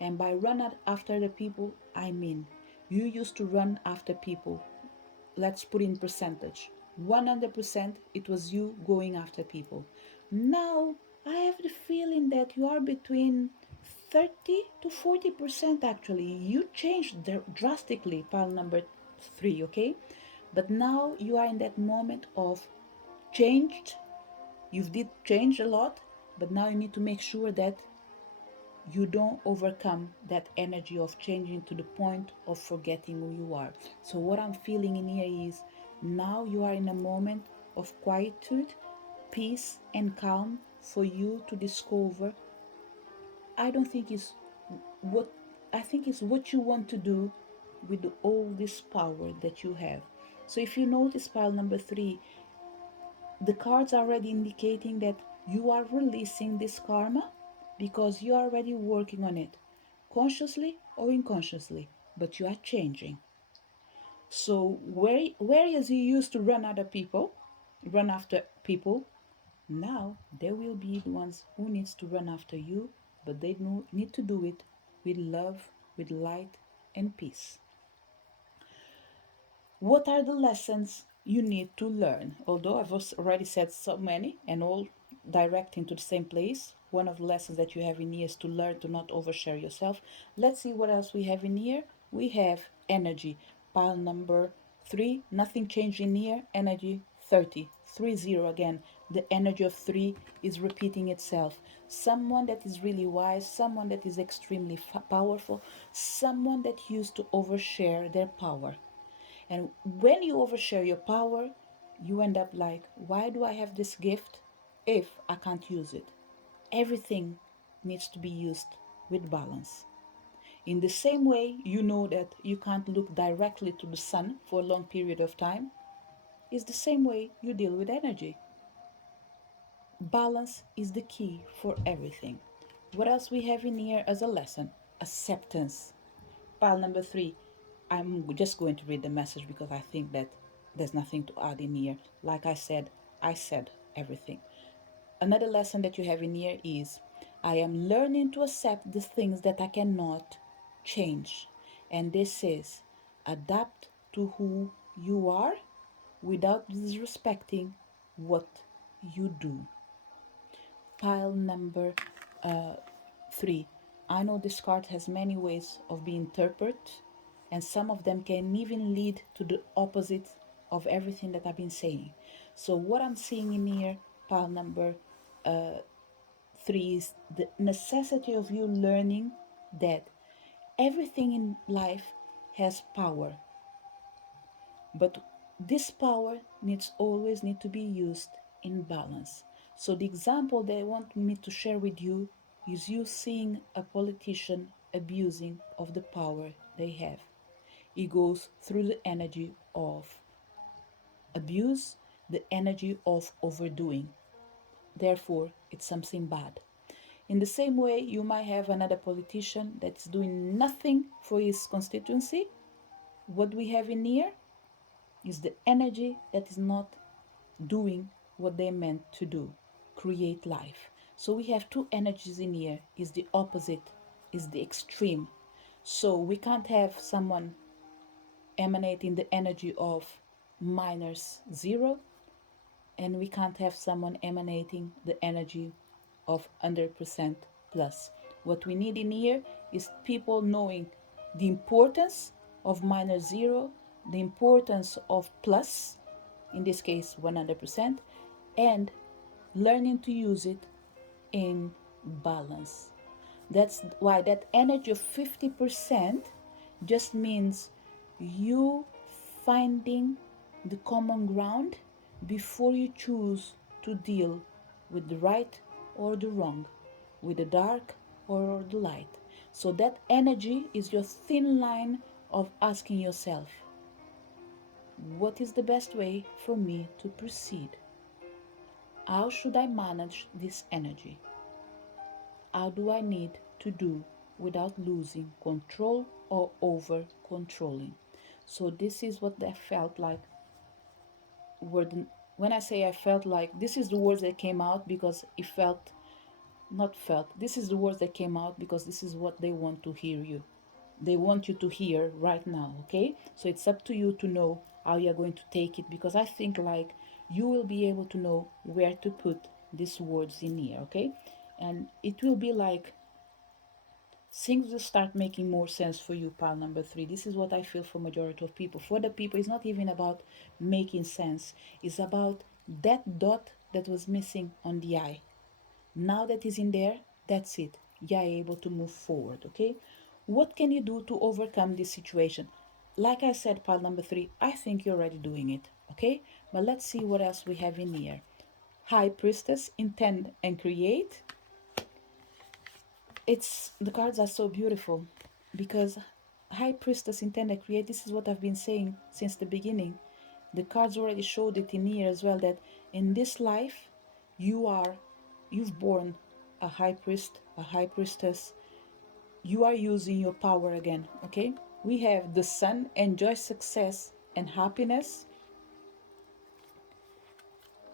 And by run after the people, I mean you used to run after people. Let's put in percentage. 100% it was you going after people. Now I have the feeling that you are between 30 to 40% actually. You changed drastically, pile number three, okay? But now you are in that moment of changed. You did change a lot, but now you need to make sure that you don't overcome that energy of changing to the point of forgetting who you are. So, what I'm feeling in here is now you are in a moment of quietude, peace, and calm for you to discover. I don't think it's what I think it's what you want to do with all this power that you have. So, if you notice pile number three, the cards are already indicating that you are releasing this karma because you are already working on it, consciously or unconsciously, but you are changing. So whereas you used to run after people, now they will be the ones who needs to run after you, but they need to do it with love, with light and peace. What are the lessons you need to learn? Although I've already said so many and all direct into the same place, one of the lessons that you have in here is to learn to not overshare yourself. Let's see what else we have in here. We have energy, pile number three, nothing changed in here, energy 30, 30 again. The energy of three is repeating itself. Someone that is really wise, someone that is extremely powerful, someone that used to overshare their power. And when you overshare your power, you end up like, why do I have this gift if I can't use it? Everything needs to be used with balance. In the same way, you know that you can't look directly to the sun for a long period of time, it's the same way you deal with energy. Balance is the key for everything. What else we have in here as a lesson? Acceptance. Pile number 3. I'm just going to read the message because I think that there's nothing to add in here. Like I said everything. Another lesson that you have in here is I am learning to accept the things that I cannot change. And this is adapt to who you are without disrespecting what you do. Pile number 3. I know this card has many ways of being interpreted, and some of them can even lead to the opposite of everything that I've been saying. So, what I'm seeing in here, pile number 3, is the necessity of you learning that everything in life has power, but this power needs always need to be used in balance. So the example that I want me to share with you is you seeing a politician abusing of the power they have. It goes through the energy of abuse, the energy of overdoing. Therefore, it's something bad. In the same way, you might have another politician that's doing nothing for his constituency. What we have in here is the energy that is not doing what they're meant to do, create life. So we have two energies in here, is the opposite, is the extreme. So we can't have someone emanating the energy of -0, and we can't have someone emanating the energy of 100% plus. What we need in here is people knowing the importance of -0, the importance of plus, in this case 100%, and learning to use it in balance. That's why that energy of 50% just means you finding the common ground before you choose to deal with the right or the wrong, with the dark or the light. So that energy is your thin line of asking yourself, what is the best way for me to proceed? How should I manage this energy? How do I need to do without losing control or over controlling? So this is what I felt like when I say I felt like, this is the words that came out because it felt, not felt, this is the words that came out because this is what they want to hear you. They want you to hear right now, okay? So it's up to you to know how you're going to take it, because I think like you will be able to know where to put these words in here, okay? And it will be like things will start making more sense for you, pile number 3. This is what I feel for majority of people. For the people, it's not even about making sense. It's about that dot that was missing on the eye. Now that is in there, that's it. You are able to move forward, okay? What can you do to overcome this situation? Like I said, pile number 3, I think you're already doing it, okay? But let's see what else we have in here. High Priestess, intend and create. It's the cards are so beautiful because High Priestess, intend and create, this is what I've been saying since the beginning. The cards already showed it in here as well, that in this life you've born a high priest, a high priestess. You are using your power again, okay? We have the sun, enjoy success and happiness,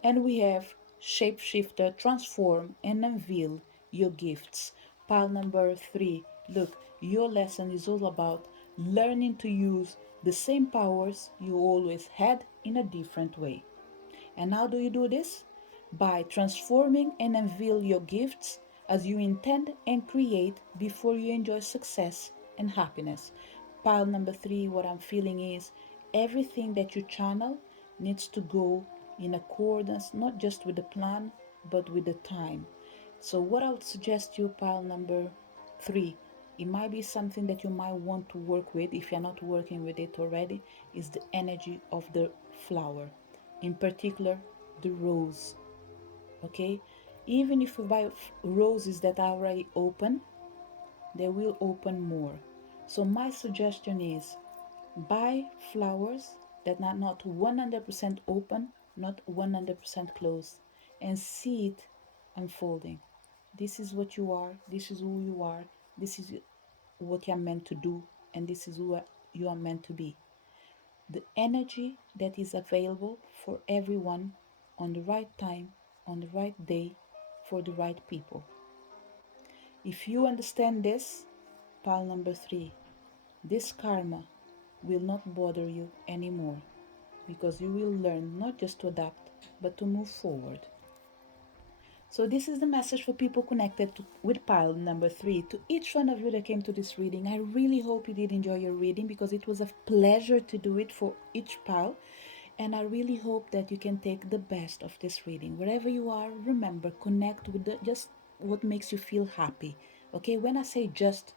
and we have shapeshifter, transform and unveil your gifts. Pile number 3, look, your lesson is all about learning to use the same powers you always had in a different way. And how do you do this? By transforming and unveil your gifts as you intend and create before you enjoy success and happiness. Pile number 3, what I'm feeling is everything that you channel needs to go in accordance, not just with the plan, but with the time. So what I would suggest you, pile number 3, it might be something that you might want to work with if you're not working with it already, is the energy of the flower, in particular the rose, okay? Even if you buy roses that are already open, they will open more. So my suggestion is buy flowers that are not 100% open, not 100% closed, and see it unfolding. This is what you are, this is who you are, this is what you're meant to do, and this is who you are meant to be. The energy that is available for everyone on the right time, on the right day, for the right people. If you understand this, pile number 3, this karma will not bother you anymore because you will learn not just to adapt but to move forward. So this is the message for people connected with pile number 3. To each one of you that came to this reading, I really hope you did enjoy your reading because it was a pleasure to do it for each pile. And I really hope that you can take the best of this reading. Wherever you are, remember, connect with just what makes you feel happy. Okay, when I say just,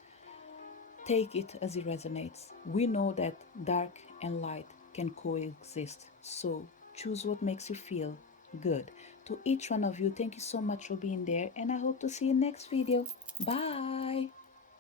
take it as it resonates. We know that dark and light can coexist. So choose what makes you feel good. To each one of you, thank you so much for being there, and I hope to see you next video. Bye.